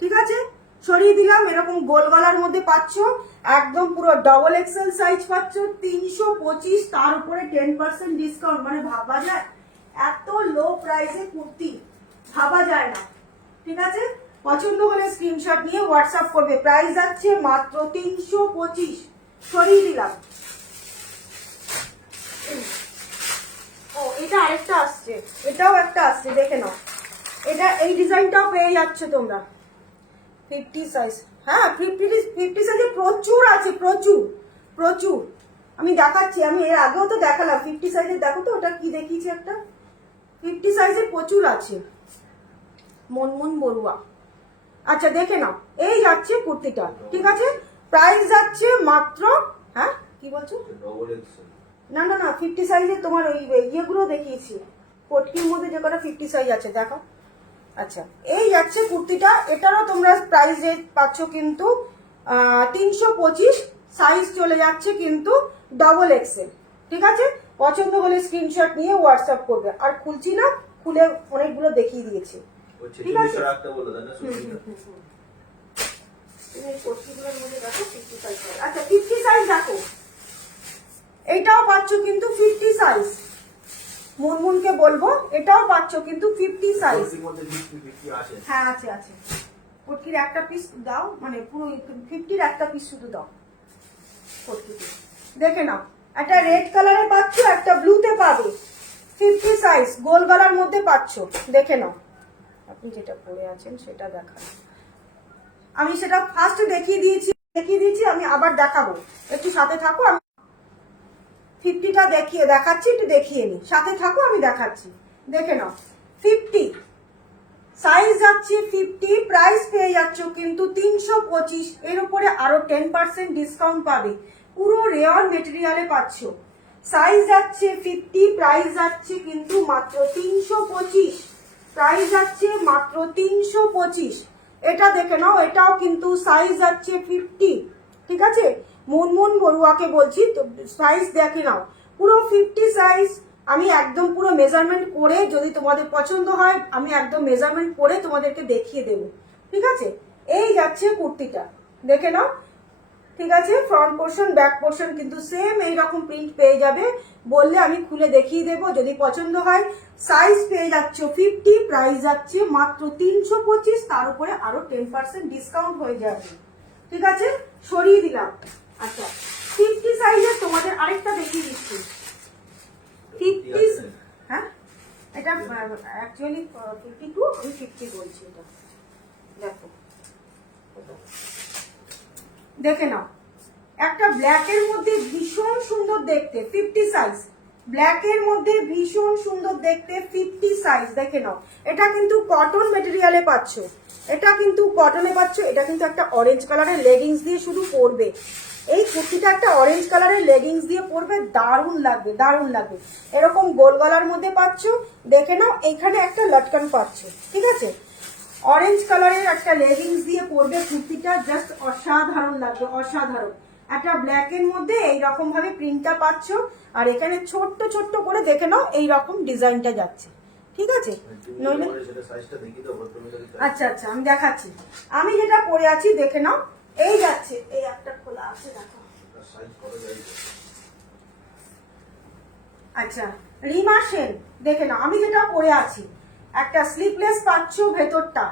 ঠিক আছে, সরিয়ে দিলাম। এরকম গোল গলার মধ্যে পাচ্ছ, একদম পুরো ডবল এক্সেল সাইজ পাচ্ছ 325, তার উপরে 10% ডিসকাউন্ট। মানে ভাবা যায়, এত লো প্রাইসে কুর্তি ভাবা যায় না। ঠিক আছে, পছন্দ হলে স্ক্রিনশট নিয়ে হোয়াটসঅ্যাপ করবে। প্রাইস যাচ্ছে মাত্র 325, সরিয়ে দিলাম। ও, এটা আরেকটা আসছে, এটাও একটা আসছে, দেখে নাও। এটা এই ডিজাইনটাও পেয়ে যাচ্ছে তোমরা 50 সাইজ। হ্যাঁ, 50 সাইজে প্রচুর আছে, প্রচুর প্রচুর। আমি দেখাচ্ছি, আমি এর আগেও তো দেখালাম 50 সাইজের। দেখো তো ওটা কি দেখিয়েছি, একটা 50 সাইজে প্রচুর আছে। মনমন বড়ুয়া। আচ্ছা, দেখে নাও, এই যাচ্ছে কুর্তিটা। ঠিক আছে, প্রাইস যাচ্ছে মাত্র, হ্যাঁ কি বলছো? না না না, 50 সাইজে তোমার ওই ইয়েগুলো দেখিয়েছি, পটকির মধ্যে যে কটা 50 সাইজ আছে, দেখো। আচ্ছা, এই যাচ্ছে কুর্তিটা, এটারও তোমরা প্রাইস পাচ্ছ কিন্তু 325, সাইজ চলে যাচ্ছে কিন্তু ডবল এক্সেল। ঠিক আছে, পছন্দ হলে স্ক্রিনশট নিয়ে হোয়াটসঅ্যাপ করবে। আর খুলছি না, খুলে অনেকগুলো দেখিয়ে দিয়েছি। ঠিক আছে, আচ্ছা 50 সাইজ দেখো, এইটাও পাচ্ছ কিন্তু 50 সাইজ। মুনমুনকে বলবো, এটাও পাচ্ছ কিন্তু 50 সাইজ। হ্যাঁ, আছে আছে। পটকির একটা পিস দাও, মানে পুরো 50-র একটা পিস শুধু দাও পটকিতে। দেখে নাও, একটা রেড কালারে পাচ্ছ, একটা ব্লুতে পাবে। 50 সাইজ, গোল গলার মধ্যে পাচ্ছ। দেখে নাও, আপনি যেটা পরে আছেন সেটা দেখান। আমি সেটা ফার্স্ট দেখিয়ে দিয়েছি, আমি আবার দেখাবো, একটু সাথে থাকো। আমি 50টা দেখাচ্ছি, একটু দেখিয়ে নি, সাথে থাকো, আমি দেখাচ্ছি। দেখে নাও, 50 সাইজ যাচ্ছে 50, প্রাইস পেয়ে যাচ্ছ কিন্তু 325, এর উপরে আরো 10% ডিসকাউন্ট পাবে। পুরো রেয়ার মেটেরিয়ালে পাচ্ছ। সাইজ যাচ্ছে 50, প্রাইস যাচ্ছে কিন্তু মাত্র 325, প্রাইস যাচ্ছে মাত্র 325। এটা দেখে নাও, এটাও কিন্তু সাইজ যাচ্ছে 50। ঠিক আছে, মুনমুন বড়ুয়াকে বলছি, তো সাইজ দেখে নাও, পুরো 50 সাইজ। আমি একদম পুরো মেজারমেন্ট করে, যদি তোমাদের পছন্দ হয় আমি একদম মেজারমেন্ট করে তোমাদেরকে দেখিয়ে দেবো। ঠিক আছে, এই যাচ্ছে কুর্তিটা, দেখে নাও। ঠিক আছে, ফ্রন্ট পোর্শন ব্যাক পোর্শন কিন্তু সেম এইরকম প্রিন্ট পেয়ে যাবে। বললে আমি খুলে দেখিয়ে দেবো, যদি পছন্দ হয়। সাইজ পেয়ে যাচ্ছ 50, প্রাইস যাচ্ছে মাত্র 325, তার উপরে আরো 10% ডিসকাউন্ট হয়ে যাবে। ঠিক আছে, সরিয়ে দিলাম। আচ্ছা, 50 সাইজের তোমাদের আরেকটা দেখিয়ে দিচ্ছি। 50, হ্যাঁ, এটা অ্যাকচুয়ালি 52, আমি 50 বলছি। এটা দেখো, দেখে নাও, একটা ব্ল্যাকের মধ্যে ভীষণ সুন্দর দেখতে, 50 সাইজ, ব্ল্যাকের মধ্যে ভীষণ সুন্দর দেখতে 50 সাইজ। দেখে নাও, এটা কিন্তু কটন মেটেরিয়ালে পাচ্ছ, এটা কিন্তু কটনে পাচ্ছ। এটা কিন্তু একটা অরেঞ্জ কালারের লেগিংস দিয়ে শুধু পরবে, এই কুর্তিটা একটা অরেঞ্জ কালারের লেগিংস দিয়ে পরবে, দারুণ লাগবে, দারুণ লাগবে। এরকম গোল গলার মধ্যে পাচ্ছ। দেখে নাও, এখানে একটা লটকান পাচ্ছ। ঠিক আছে, অরেঞ্জ কালারের একটা লেগিংস দিয়ে পরবে কুর্তিটা, জাস্ট অসাধারণ লাগবে, অসাধারণ। একটা ব্ল্যাকের মধ্যে এইরকম ভাবে প্রিন্টটা পাচ্ছ, আর এখানে ছোট্ট ছোট্ট করে দেখে নাও এইরকম ডিজাইনটা যাচ্ছে, ঠিক আছে? নইলে সেটা সাইজটা দেখিয়ে দাও ভদ্রমহিলাকে। আচ্ছা আচ্ছা আমি দেখাচ্ছি। আমি যেটা পরে আছি দেখে নাও, এই যাচ্ছে, এই একটা খোলা আছে দেখো। সাইজ করা যায়। আচ্ছা রিমা সেন দেখে নাও, আমি যেটা পরে আছি একটা স্লিপলেস পাচ্ছ ভেতরটা,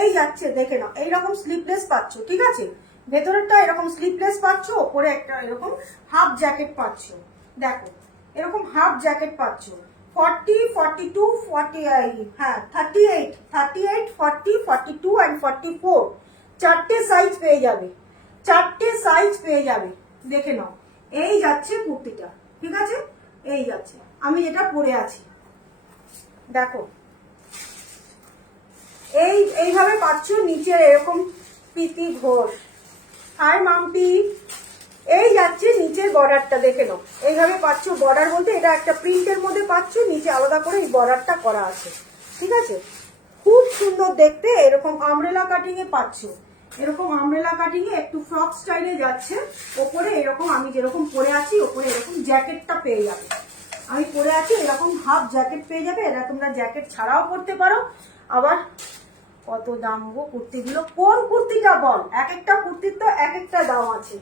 এই যাচ্ছে দেখে নাও, এইরকম স্লিপলেস পাচ্ছ, ঠিক আছে? ভেতরেরটা এরকম স্লিপলেস পাচ্ছ, ওপরে একটা এরকম হাফ জ্যাকেট পাচ্ছ, দেখো এরকম হাফ জ্যাকেট পাচ্ছ। 40, 42, 40, হ্যাঁ 38, 38, 40, 42 and 44 চারটে সাইজ পেয়ে যাবে, চারটে সাইজ পেয়ে যাবে, দেখে নাও। এই যাচ্ছে কুর্তিটা, ঠিক আছে? এই যাচ্ছে আমি যেটা পরে আছি, দেখো এইভাবে পাচ্ছ। নিচের এরকম প্রীতি ঘোষ, হাই মাম্পি, এই যাচ্ছে নিচের বর্ডারটা দেখে নাও, এইভাবে পাচ্ছ। বর্ডার বলতে এটা একটা প্রিন্টের মধ্যে পাচ্ছ, নিচে আলাদা করে এই বর্ডারটা করা আছে, ঠিক আছে? খুব সুন্দর দেখতে, এরকম আমব্রেলা কাটিং এ পাচ্ছ, এরকম আমব্রেলা কাটিং এ একটু ফ্রক স্টাইলে যাচ্ছে। ওপরে এরকম আমি যেরকম পরে আছি, ওপরে এরকম জ্যাকেটটা পেয়ে যাবে। আমি পরে আছি এরকম হাফ জ্যাকেট পেয়ে যাবে, এটা তোমরা জ্যাকেট ছাড়াও পরতে পারো। আবার কত দাম গো কুর্তিগুলো? কোন কুর্তিটা বল, এক একটা কুর্তির তো এক একটা দাম আছে।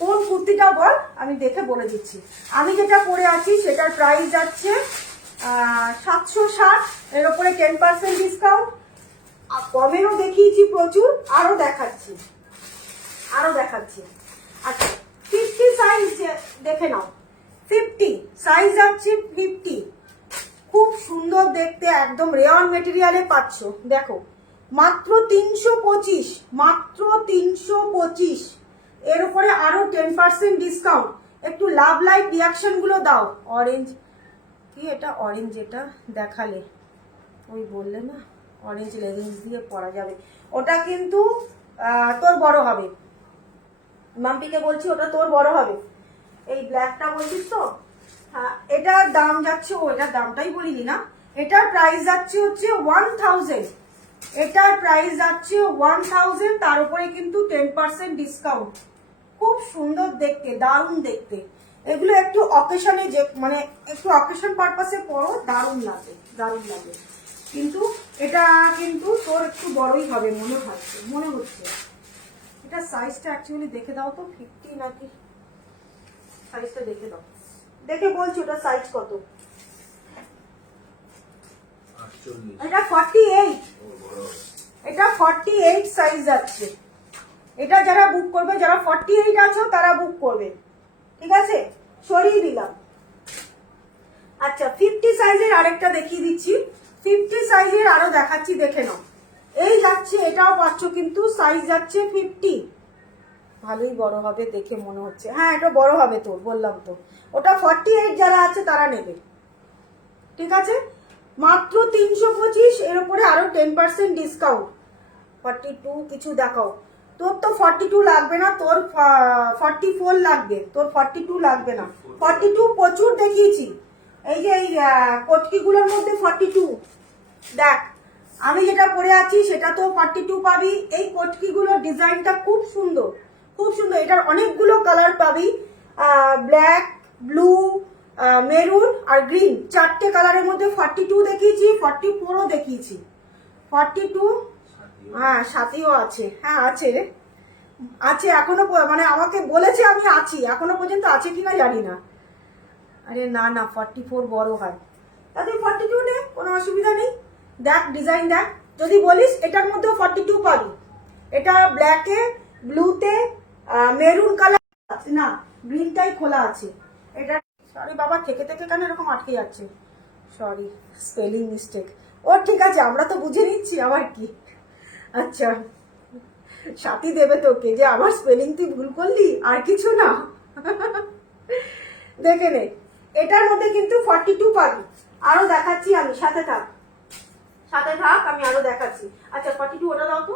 কোন কুর্তিটা বল, আমি দেখে বলে দিচ্ছি। আমি যেটা পরে আছি সেটার প্রাইস যাচ্ছে 760, এর উপরে 10% ডিসকাউন্ট। কমেরও দেখিয়েছি প্রচুর, আরো দেখাচ্ছি, আরো দেখাচ্ছি। আচ্ছা 50 সাইজ দেখে নাও, 50 সাইজ যাচ্ছে 50, খুব সুন্দর দেখতে, একদম রেয়ন মেটেরিয়ালে পাচ্ছ, দেখো মাত্র 325, মাত্র 325, এর উপরে আরো 10% ডিসকাউন্ট। একটু লাভ লাইক রিয়াকশন গুলো দাও। অরেঞ্জ কি এটা, অরেঞ্জ এটা দেখালে ওই বললে না অরেঞ্জ লেগিংস দিয়ে পরা যাবে, ওটা কিন্তু তোর বড় হবে, মাম্পিকে বলছি ওটা তোর বড় হবে। এই ব্ল্যাকটা বলছিস তো, হ্যাঁ এটার দাম যাচ্ছে, ও এটার দামটাই বলিনি না, এটার প্রাইস যাচ্ছে হচ্ছে 1000, এটার প্রাইস যাচ্ছে 1000, তার উপরে কিন্তু 10% ডিসকাউন্ট। খুব সুন্দর দেখতে, দারুণ দেখতে, এগুলো একটু অকেশনে যে মানে একটু অকেশন পারপাসে পরো, দারুণ লাগে, দারুণ লাগে। কিন্তু এটা কিন্তু তোর একটু বড়ই হবে মনে হচ্ছে। এটা সাইজটা অ্যাকচুয়ালি দেখে দাও তো, 50 নাকি, সাইজটা দেখে দাও, দেখে বলছি ওটা সাইজ কত। 48। এটা 48, এটা 48 সাইজ যাচ্ছে। এটা যারা বুক করবে, যারা 48 আছো তারা বুক করবে, ঠিক আছে? সরিয়ে দিলাম। আচ্ছা 50 সাইজের আরেকটা দেখিয়ে দিচ্ছি, 50 সাইজের আরো দেখাচ্ছি, দেখে নাও। এই যাচ্ছে, এটাও পাচ্ছ কিন্তু সাইজ যাচ্ছে 50, ভালোই বড় হবে দেখে মনে হচ্ছে। হ্যাঁ এটা বড় হবে তোর, বললাম তো, ওটা 48 যারা আছে তারা নেবে, ঠিক আছে? মাত্র 325, এর উপরে আরো 10% ডিসকাউন্ট। 42 কিছু দেখাও, তোর তো 42 লাগবে না, তোর 44 লাগবে, তোর 42 লাগবে না। 42 প্রচুর দেখিয়েছি, এই যে এই কটকিগুলোর মধ্যে 42 দেখ, আমি যেটা পরে আছি সেটা তো 42 পাবি। এই কটকিগুলোর ডিজাইনটা খুব সুন্দর, খুব সুন্দর, এটার অনেকগুলো কালার পাবি, ব্ল্যাক, ব্লু, মেরুন আর গ্রিন, চারটে কালারের মধ্যে 42 দেখিয়েছি, 44ও দেখিয়েছি। 42 হ্যাঁ সাথীও আছে, হ্যাঁ আছে রে, আছে এখনো, মানে আমাকে বলেছে আমি আছি, এখনো পর্যন্ত আছে কিনা জানি না। আরে না না 44 বড় হয়, তাতে 42 নে, কোনো অসুবিধা নেই। দেখ ডিজাইন দেখ, যদি বলিস এটার মধ্যেও 42 পাবি। এটা ব্ল্যাকে, ব্লুতে, মেরুন কালার আছে, না গ্রিনটাই খোলা আছে। এটা সরি বাবা, থেকে থেকে কেন এরকম আটকে যাচ্ছে, সরি স্পেলিং মিস্টেক। ও ঠিক আছে, আমরা তো বুঝে নিচ্ছি, আবার কি। আচ্ছা সাথী দেবে তোকে যে আমার স্পেলিং তুই ভুল করলি, আর কিছু না। দেখে নে, এটার মধ্যে কিন্তু 42 পাবি। আরো দেখাচ্ছি আমি, সাথে থাক, সাথে থাক, আমি আরো দেখাচ্ছি। আচ্ছা 42 ওটা দাও তো,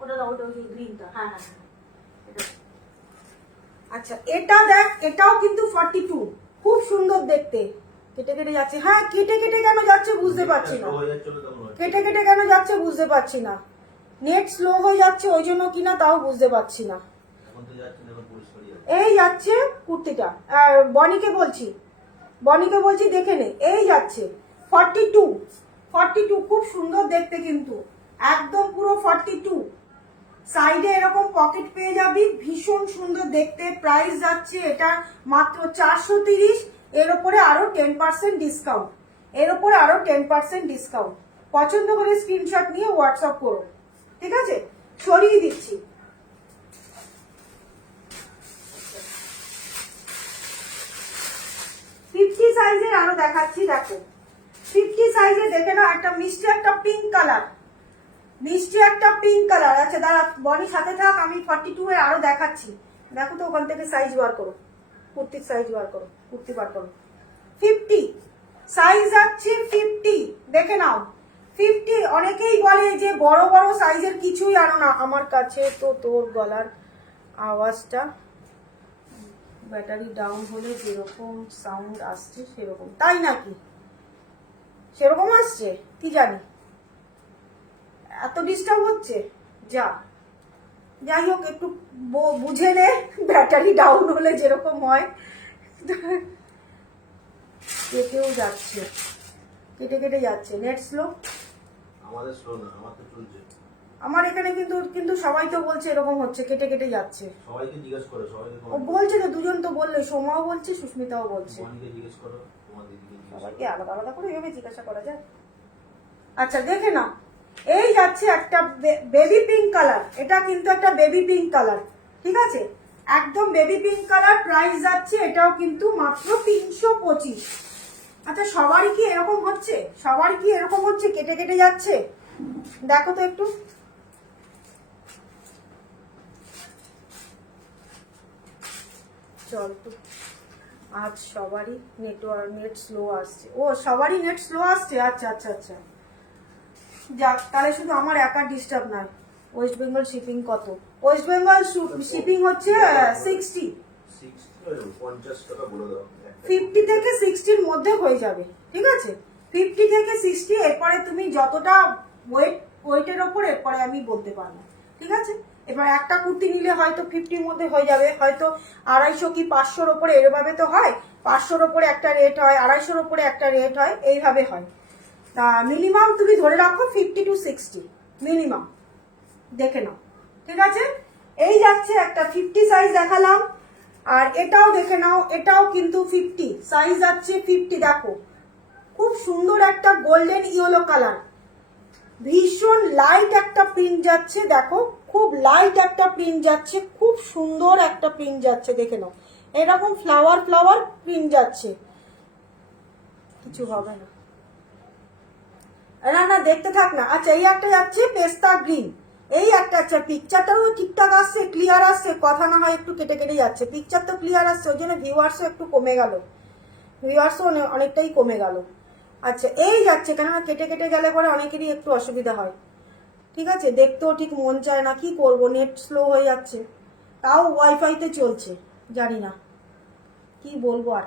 ওটা দাও, ওটা ওই গ্রিনটা, হ্যাঁ হ্যাঁ এটা। আচ্ছা এটা দেখ, এটাও কিন্তু 42, খুব সুন্দর দেখতে। কেটে কেটে যাচ্ছে, হ্যাঁ কেটে কেটে কেন যাচ্ছে বুঝতে পারছি না, কেটে কেটে কেন যাচ্ছে বুঝতে পারছি না, নেট স্লো হয়ে যাচ্ছে ওই জন্য কিনা তাও বুঝতে পারছি না। এই যাচ্ছে কুর্তিটা, বনিকে বলছি দেখে নে, এই যাচ্ছে 42 খুব সুন্দর দেখতে কিন্তু, একদম পুরো 42। সাইডে এরকম পকেট পেয়ে যাবি, ভীষণ সুন্দর দেখতে। প্রাইস যাচ্ছে এটা মাত্র 430, এর উপরে আরো 10% ডিসকাউন্ট, পছন্দ করে স্ক্রিনশট নিয়ে হোয়াটসঅ্যাপ করো, ঠিক আছে? সরিয়ে দিচ্ছি। ফিফটি সাইজের আরো দেখাচ্ছি, দেখো 50 সাইজে দেখে নাও, একটা মিষ্টি একটা পিঙ্ক কালার, আচ্ছা দাঁড়া বনি সাথে থাক, আমি 42 এর আরো দেখাচ্ছি। দেখো তো ওখান থেকে সাইজ বার করো, কুর্তির সাইজ বার করো, 50 সাইজ আছে 50, দেখে নাও 50। অনেকেই বলে যে বড় বড় সাইজের কিছুই আনো না, আমার কাছে তো তোর গলার আওয়াজটা ব্যাটারি ডাউন হলে যেরকম সাউন্ড আসছে সেরকম, তাই নাকি? সেরকম আসছে কি জানি, এত ডিস্টার্ব হচ্ছে। যাই হোক, একটু বুঝে নে, ব্যাটারি ডাউন হলে যেরকম হয়। কেটেও যাচ্ছে, কেটে যাচ্ছে, নেট স্লো। আমাদের স্লো না, আমার তো চলছে। আমার এখানে কিন্তু সবাই তো বলছে এরকম হচ্ছে, কেটে যাচ্ছে। সবাইকে জিজ্ঞেস করো, ও বলছে তো, দুজন তো বললো, সোমাও বলছে, সুস্মিতাও বলছে। বনিকে জিজ্ঞেস করো, তোমার দিদিকে জিজ্ঞেস করো। সবাইকে আলাদা আলাদা করে এভাবে জিজ্ঞাসা করা যায়? আচ্ছা দেখে নাও, এই যাচ্ছে একটা বেবি পিঙ্ক কালার, এটা কিন্তু একটা বেবি পিঙ্ক কালার, ঠিক আছে? একদম বেবি পিঙ্ক কালার। প্রাইস যাচ্ছে এটাও কিন্তু মাত্র 325। আচ্ছা সবারই কি এরকম হচ্ছে? কেটে যাচ্ছে, দেখো তো একটু। চল তো, আজ সবারই নেট স্লো আসছে। ও সবারই নেট স্লো আসছে, আচ্ছা। যাক, তাহলে শুধু আমার একার ডিস্টার্ব নয়। ওয়েস্ট বেঙ্গল শিপিং কত? ওয়েস্ট বেঙ্গল শিপিং হচ্ছে 60। 50 টাকা বলে দাও। 50 থেকে 60 এর মধ্যে হয়ে যাবে, ঠিক আছে? 50 থেকে 60, এরপরে তুমি যতটা ওয়েটের ওপর এরপরে আমি বলতে পারবো, ঠিক আছে? এবার একটা কুর্তি নিলে হয়তো 50 মধ্যে হয়ে যাবে, হয়তো 250 কি 500-র ওপরে, এরভাবে তো হয়। 500-র ওপরে একটা রেট হয়, 250-র ওপরে একটা রেট হয়, এইভাবে হয়। তা মিনিমাম তুমি ধরে রাখো 50 to 60 মিনিমাম, দেখে নাও, ঠিক আছে? এই যাচ্ছে একটা 50 সাইজ দেখালাম, আর এটাও দেখে নাও, এটাও কিন্তু 50 সাইজ যাচ্ছে 50। দেখো খুব সুন্দর একটা গোল্ডেন ইয়েলো কালার, ভীষণ লাইট একটা প্রিন্ট যাচ্ছে, দেখো খুব লাইট একটা প্রিন্ট যাচ্ছে, খুব সুন্দর একটা প্রিন্ট যাচ্ছে, দেখে নাও। এরকম ফ্লাওয়ার প্রিন্ট যাচ্ছে, কিছু হবে না, না দেখতে থাক না। আচ্ছা এই একটা যাচ্ছে পেস্তা গ্রিন, এই একটা আচ্ছা, পিকচারটাও ঠিকঠাক আসছে, ক্লিয়ার আসছে, কথা না হয় একটু কেটে যাচ্ছে। পিকচার তো ক্লিয়ার আসছে, ওই জন্য ভিউয়ার্সও একটু কমে গেল, অনেকটাই কমে গেল। আচ্ছা এই যাচ্ছে, কেননা কেটে গেলে পরে অনেকেরই একটু অসুবিধা হয়, ঠিক আছে? দেখতেও ঠিক মন চায় না, কি করব, নেট স্লো হয়ে যাচ্ছে, তাও ওয়াইফাইতে চলছে, জানি না কি বলবো আর।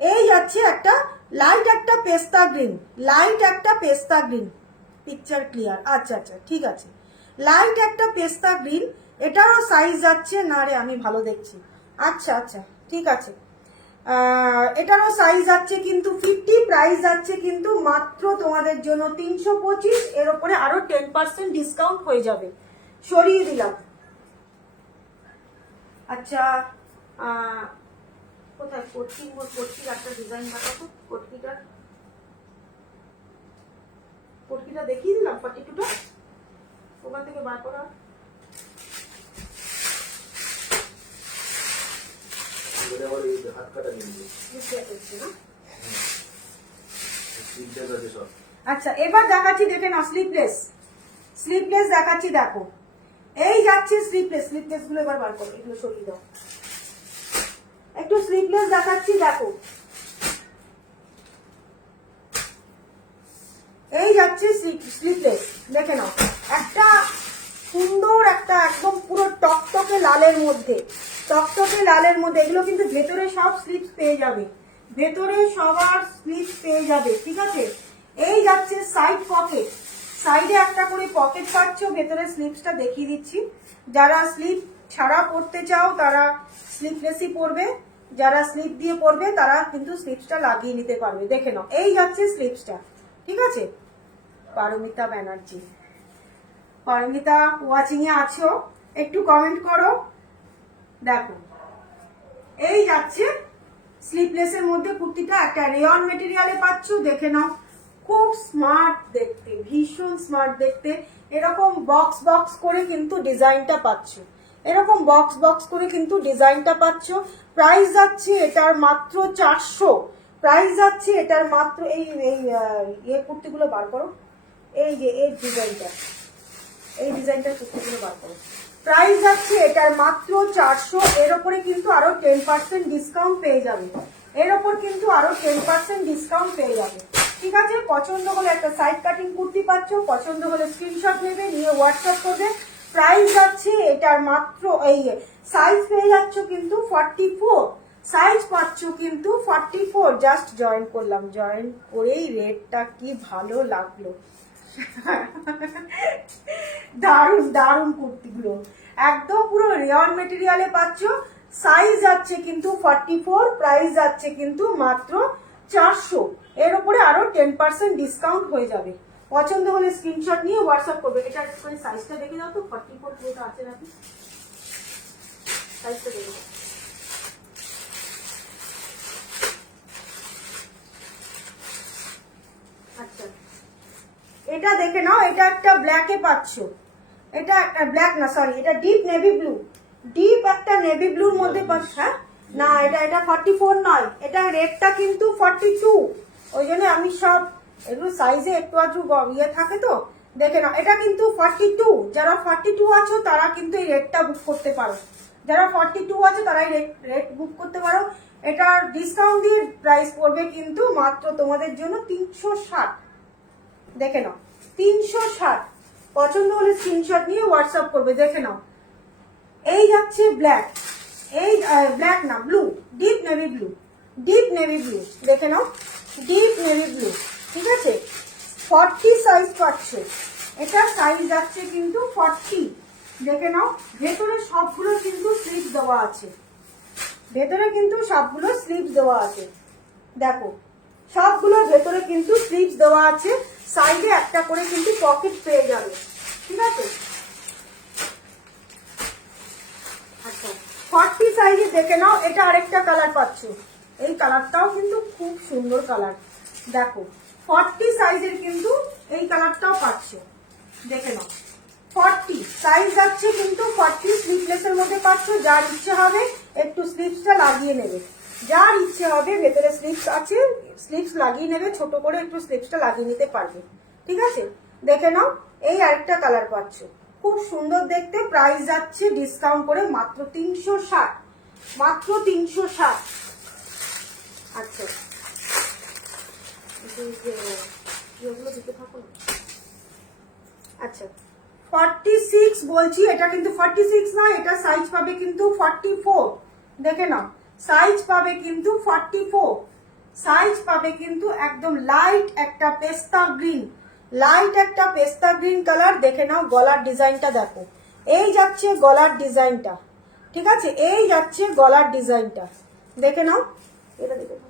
এই যাচ্ছে একটা লাইট একটা পেস্তা গ্রিন, পিকচার ক্লিয়ার, আচ্ছা ঠিক আছে। লাইট একটা পেস্তা গ্রিন, এটারও সাইজ যাচ্ছে না রে, আমি ভালো দেখছি, আচ্ছা ঠিক আছে। এটারও সাইজ যাচ্ছে কিন্তু 50, প্রাইস যাচ্ছে কিন্তু মাত্র তোমাদের জন্য 325, এর উপরে আরো 10% ডিসকাউন্ট হয়ে যাবে, সরিয়ে দিলাম। আচ্ছা কোথায় কটকির একটা ডিজাইন বানাবো, কটকিটা দেখিয়ে দিলাম, 42টা ওখান থেকে বার করা। হাত কাটা নিয়ে না। আচ্ছা এবার দেখাচ্ছি, দেখে নাও স্লিপলেস দেখাচ্ছি, দেখো এই যাচ্ছে স্লিপলেস গুলো এবার বার করো, এগুলো সরিয়ে দাও, একটু স্লিপলেস দেখাচ্ছি, দেখো এই যাচ্ছে স্লিপলেস, দেখে নাও একটা সুন্দর একটা একদম পুরো টকটকে লালের মধ্যে, এগুলো কিন্তু ভেতরে সব স্লিপস পেয়ে যাবে, ঠিক আছে? এই যাচ্ছে সাইড পকেট, সাইডে একটা করে পকেট পাচ্ছ, ভেতরে স্লিপসটা দেখিয়ে দিচ্ছি। যারা স্লিপ ছাড়া পরতে চাও তারা স্লিপলেসই পরবে, যারা স্লিপ দিয়ে পরবে তারা কিন্তু স্লিপসটা লাগিয়ে নিতে পারবে। দেখে নাও, এই যাচ্ছে স্লিপসটা, ঠিক আছে। পারমিতা ব্যানার্জি, পারমিতা ওয়াচিং এ আছো, একটু কমেন্ট করো। দেখো, এই যাচ্ছে স্লিপলেসের মধ্যে কুর্তিটা, একটা রেয়ন মেটেরিয়ালে পাচ্ছ। দেখে নাও, খুব স্মার্ট দেখতে, ভীষণ স্মার্ট দেখতে। এরকম বক্স বক্স করে কিন্তু ডিজাইনটা পাচ্ছ, এরকম বক্স বক্স করে কিন্তু ডিজাইনটা পাচ্ছ। প্রাইস যাচ্ছে এটার মাত্র 400, প্রাইস যাচ্ছে এটার মাত্র এই কুর্তিগুলো বার করো, এই যে এই ডিজাইনটা, এই ডিজাইনটার কুর্তিগুলো বার করো। প্রাইস যাচ্ছে এটার মাত্র 400। এর ওপরে কিন্তু আরো 10% ডিসকাউন্ট পেয়ে যাবে, এর ওপর কিন্তু আরো 10% ডিসকাউন্ট পেয়ে যাবে, ঠিক আছে। পছন্দ হলে একটা সাইড কাটিং কুর্তি পাচ্ছ, পছন্দ হলে স্ক্রিনশট নেবে, নিয়ে হোয়াটসঅ্যাপ করবে। প্রাইস যাচ্ছে এটার মাত্র এই সাইজ পেয়ে যাচ্ছ কিন্তু 44, সাইজ পাচ্ছ কিন্তু 44। জাস্ট জয়েন করলাম, জয়েন করেই রেটটা কি ভালো লাগলো। দারুন দারুন কুর্তিগুলো, একদম পুরো রেয়ন মেটেরিয়ালে পাচ্ছ। সাইজ যাচ্ছে কিন্তু 44, প্রাইস যাচ্ছে কিন্তু মাত্র 400। এর উপরে আরো 10% ডিসকাউন্ট হয়ে যাবে। পছন্দ হলে স্ক্রিনশট নিয়ে হোয়াটসঅ্যাপ করবে। এটা একটুখানি সাইজটা দেখে দাও তো, 44 পুরোটা আছে নাকি, সাইজটা দেখে দাও। আচ্ছা, এটা দেখে নাও, এটা একটা ব্ল্যাকে পাচ্ছ, এটা ব্ল্যাক না সরি, এটা ডিপ নেভি ব্লু, ডিপ একটা নেভি ব্লুর মধ্যে পাচ্ছ। হ্যাঁ না, এটা 44 নয়, এটা রেটটা কিন্তু 42। ওই জন্য আমি সব এগুলো সাইজে একটু আধটু ইয়ে থাকে তো, দেখে নাও। এটা কিন্তু 42, যারা 42 আছো তারা কিন্তু এই রেটটা বুক করতে পারো, যারা 42 আছে তারা এই রেট বুক করতে পারো। এটার ডিসকাউন্ট দিয়ে প্রাইস পড়বে কিন্তু মাত্র তোমাদের জন্য 360। দেখে নাও, 360। পছন্দ হলে স্ক্রিনশট নিয়ে হোয়াটসঅ্যাপ করবে। দেখে নাও, এই যাচ্ছে ব্ল্যাক, এই ব্ল্যাক না blue, deep navy blue, deep navy blue. দেখে নাও, ডিপ নেভি ব্লু, ঠিক আছে। 40 সাইজ পাচ্ছ, এটা সাইজ যাচ্ছে কিন্তু 40। দেখে নাও, ভেতরে সবগুলো কিন্তু স্লিপ দেওয়া আছে, ভেতরে কিন্তু সবগুলো স্লিপ দেওয়া আছে। দেখো, সবগুলোর ভেতরে কিন্তু স্লিপস দেওয়া আছে, সাইডে একটা করে কিন্তু পকেট পেয়ে যাবে, ঠিক আছে। আচ্ছা, 40 সাইজে দেখে নাও, এটা আরেকটা কালার পাচ্ছ, এই কালারটাও কিন্তু খুব সুন্দর কালার। দেখো, 40 সাইজের কিন্তু এই কালারটাও পাচ্ছ, দেখে নাও। 40 সাইজ যাচ্ছে কিন্তু 40, স্লিপলেসের মধ্যে পাচ্ছ। যার ইচ্ছে হবে একটু স্লিপসটা লাগিয়ে নেবে, যার ইচ্ছে হবে ভেতরে স্লিপস আছে, স্লিপস লাগিয়ে নেবে, ছোট করে একটু স্লিপসটা লাগিয়ে নিতে পারবে, ঠিক আছে। দেখে নাও, এই আরেকটা কালার পাচ্ছ, খুব সুন্দর দেখতে। প্রাইস যাচ্ছে ডিসকাউন্ট করে মাত্র 360, মাত্র 360। আচ্ছা, দিতে থাকো। আচ্ছা, 46 বলছি, এটা কিন্তু 46 নয়, এটা সাইজ পাবে কিন্তু 44। দেখে নাও, সাইজ পাবে কিন্তু 44, সাইজ পাবে কিন্তু একদম লাইট একটা পেস্তা গ্রিন, লাইট একটা পেস্তা গ্রিন কালার। দেখে নাও, গলার ডিজাইনটা দেখো, এই যাচ্ছে গলার ডিজাইনটা, ঠিক আছে, এই যাচ্ছে গলার ডিজাইনটা। দেখে নাও, এটা দেখে নাও।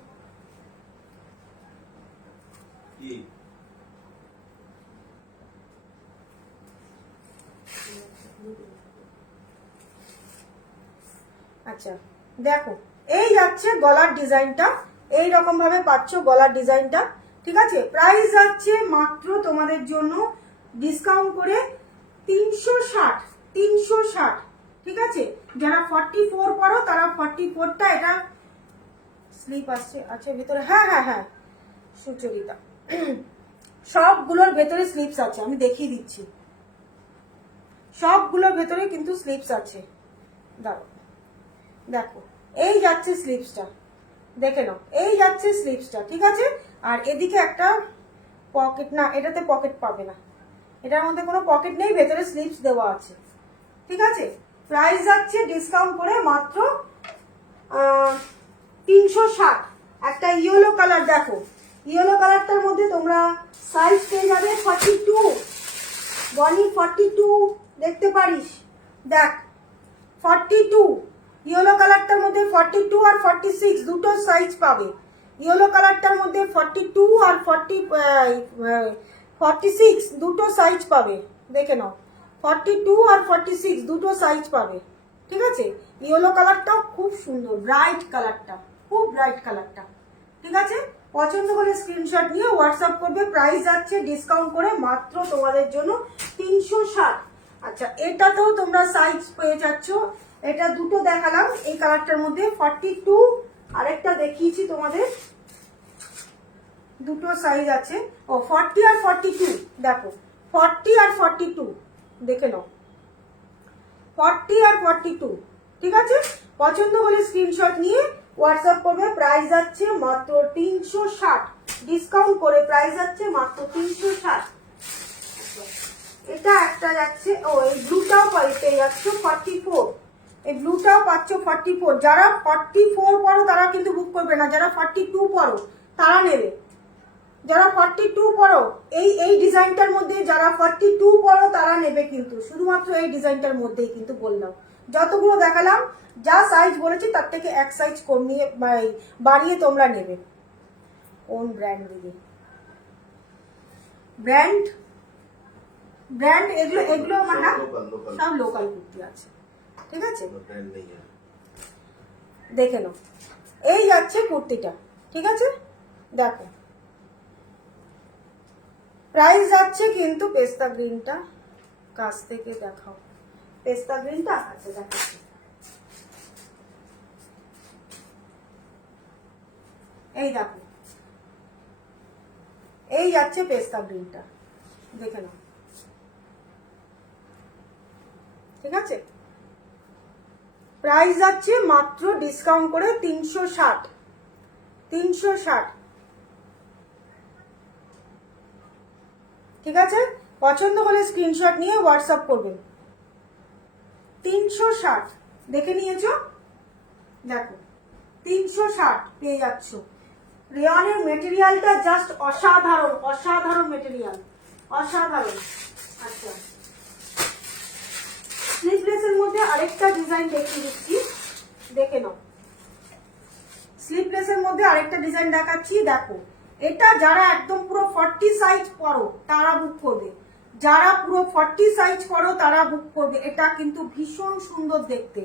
আচ্ছা, দেখো, এই যাচ্ছে গলার ডিজাইনটা, এই রকম ভাবে পাচ্ছ গলার ডিজাইনটা, ঠিক আছে। প্রাইস যাচ্ছে মাত্র তোমাদের জন্য ডিসকাউন্ট করে 360, 360, ঠিক আছে। যারা 44 পড়ো তারা 44টা, এটা স্লিপ আসছে, আচ্ছা ভিতরে, হ্যাঁ হ্যাঁ হ্যাঁ সুচরিতা, সবগুলোর ভেতরে স্লিপস আছে, আমি দেখিয়ে দিচ্ছি, সবগুলোর ভেতরে কিন্তু স্লিপস আছে। দাঁড়ো, দেখো, এই যাচ্ছে স্লিপসটা, দেখে নাও, এই যাচ্ছে স্লিপসটা, ঠিক আছে। আর এদিকে একটা পকেট, না এটাতে পকেট পাবে না, এটার মধ্যে কোনো পকেট নেই, ভেতরে স্লিপস দেওয়া আছে, ঠিক আছে। প্রাইস যাচ্ছে ডিসকাউন্ট করে মাত্র 360। একটা ইয়েলো কালার দেখো, ইয়েলো কালারটার মধ্যে তোমরা সাইজ পেয়ে যাবে 42, বনি 42 দেখতে পারিস, দেখ 42 ইয়েলো কালারটার মধ্যে 42 আর 46 দুটো সাইজ পাবে। ইয়েলো কালারটার মধ্যে 42 আর 46 দুটো সাইজ পাবে, দেখে নাও 42 আর 46 দুটো সাইজ পাবে, ঠিক আছে। ইয়েলো কালারটাও খুব সুন্দর, ব্রাইট কালারটা, খুব ব্রাইট কালারটা, ঠিক আছে। পছন্দ হলে স্ক্রিনশট নিয়ে হোয়াটসঅ্যাপ করবে। প্রাইস যাচ্ছে ডিসকাউন্ট করে মাত্র তোমাদের জন্য 360। আচ্ছা, এটাতেও তোমরা সাইজ পেয়ে যাচ্ছ। এটা দুটো দেখালাম এই কালারটার মধ্যে 42, আরেকটা দেখিয়েছি তোমাদের, দুটো সাইজ আছে। ও 40 আর 42, দেখো 40 আর 42 দেখে নাও, 40 আর 42, ঠিক আছে। পছন্দ হলে স্ক্রিনশট নিয়ে হোয়াটসঅ্যাপ করবে। প্রাইস যাচ্ছে মাত্র 360, ডিসকাউন্ট করে প্রাইস যাচ্ছে মাত্র 360। এটা একটা যাচ্ছে, ও এই ব্লুটাও পেয়ে যাচ্ছ 44, এই ব্লুটাও পাচ্ছ 44। যারা 44 পড়ো তারা কিন্তু বুক করবে না, যারা 42 পড়ো তারা নেবে। যারা 42 পড়ো এই ডিজাইনটার মধ্যে, যারা 42 পড়ো তারা নেবে, কিন্তু শুধুমাত্র এই ডিজাইনটার মধ্যেই কিন্তু বললাম। যতগুলো দেখালাম যা সাইজ বলেছি তার থেকে এক সাইজ কমিয়ে বাড়িয়ে তোমরা নেবে। কোন ব্র্যান্ড দিবে? ব্র্যান্ড এগুলো আমার না, সব লোকাল কুর্তি আছে, ঠিক আছে। দেখে নাও, এই যাচ্ছে কুর্তিটা, ঠিক আছে। দেখো প্রাইস যাচ্ছে কিন্তু পেস্তা গ্রিনটা কাছ থেকে দেখাও, পেস্তা গ্রিনটা, আচ্ছা দেখাচ্ছি। এই দেখো, এই যাচ্ছে পেস্তা গ্রিনটা, দেখে নাও, ঠিক আছে। প্রাইস যাচ্ছে মাত্র ডিসকাউন্ট করে 360, 360, ঠিক আছে। পছন্দ হলে স্ক্রিনশট নিয়ে হোয়াটসঅ্যাপ করবেন। 360 দেখে নিয়েছো, দেখো 360 পেয়ে যাচ্ছ। রেয়নের মেটেরিয়ালটা জাস্ট অসাধারণ, অসাধারণ মেটেরিয়াল, অসাধারণ। আচ্ছা, স্লিভলেসের মধ্যে আরেকটা ডিজাইন দেখিয়ে দিচ্ছি, দেখে নাও। স্লিভলেসের মধ্যে আরেকটা ডিজাইন দেখাচ্ছি, দেখো। এটা যারা একদম পুরো 40 সাইজ পরো তারা বুক করবে, যারা পুরো 40 সাইজ পরো তারা বুক করবে। এটা কিন্তু ভীষণ সুন্দর দেখতে,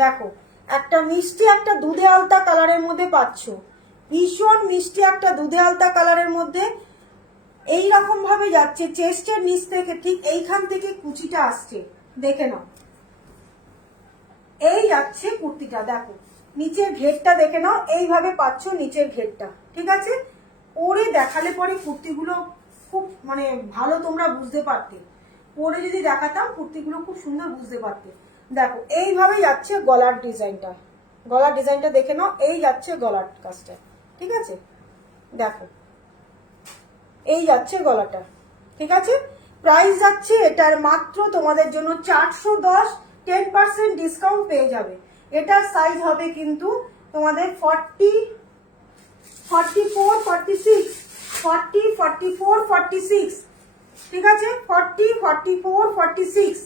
দেখো একটা মিষ্টি একটা দুধে আলতা কালারের মধ্যে পাচ্ছ, ভীষণ মিষ্টি একটা দুধে আলতা কালারের মধ্যে। এই রকম ভাবে যাচ্ছে চেস্টের নিচ থেকে, ঠিক এইখান থেকে কুচিটা আসছে, দেখে নাও। এই যাচ্ছে কুর্তিটা, দেখো নিচের ঘেরটা দেখে নাও, এইভাবে পাচ্ছ নিচের ঘেরটা, ঠিক আছে। পরে দেখালে পরে কুর্তিগুলো খুব মানে ভালো তোমরা বুঝতে পারতে, পরে যদি দেখাতাম কুর্তিগুলো খুব সুন্দর বুঝতে পারতে। দেখো এইভাবে যাচ্ছে গলার ডিজাইনটা, গলার ডিজাইনটা দেখে নাও, এই যাচ্ছে গলার কাজটা, ঠিক আছে। দেখো এই যাচ্ছে গলাটা, ঠিক আছে। প্রাইস যাচ্ছে এটার মাত্র তোমাদের জন্য 410, 10% ডিসকাউন্ট পেয়ে যাবে। এটার সাইজ হবে কিন্তু তোমাদের 40, 44, 46, 40, 44, 46, ঠিক আছে। 40, 44, 46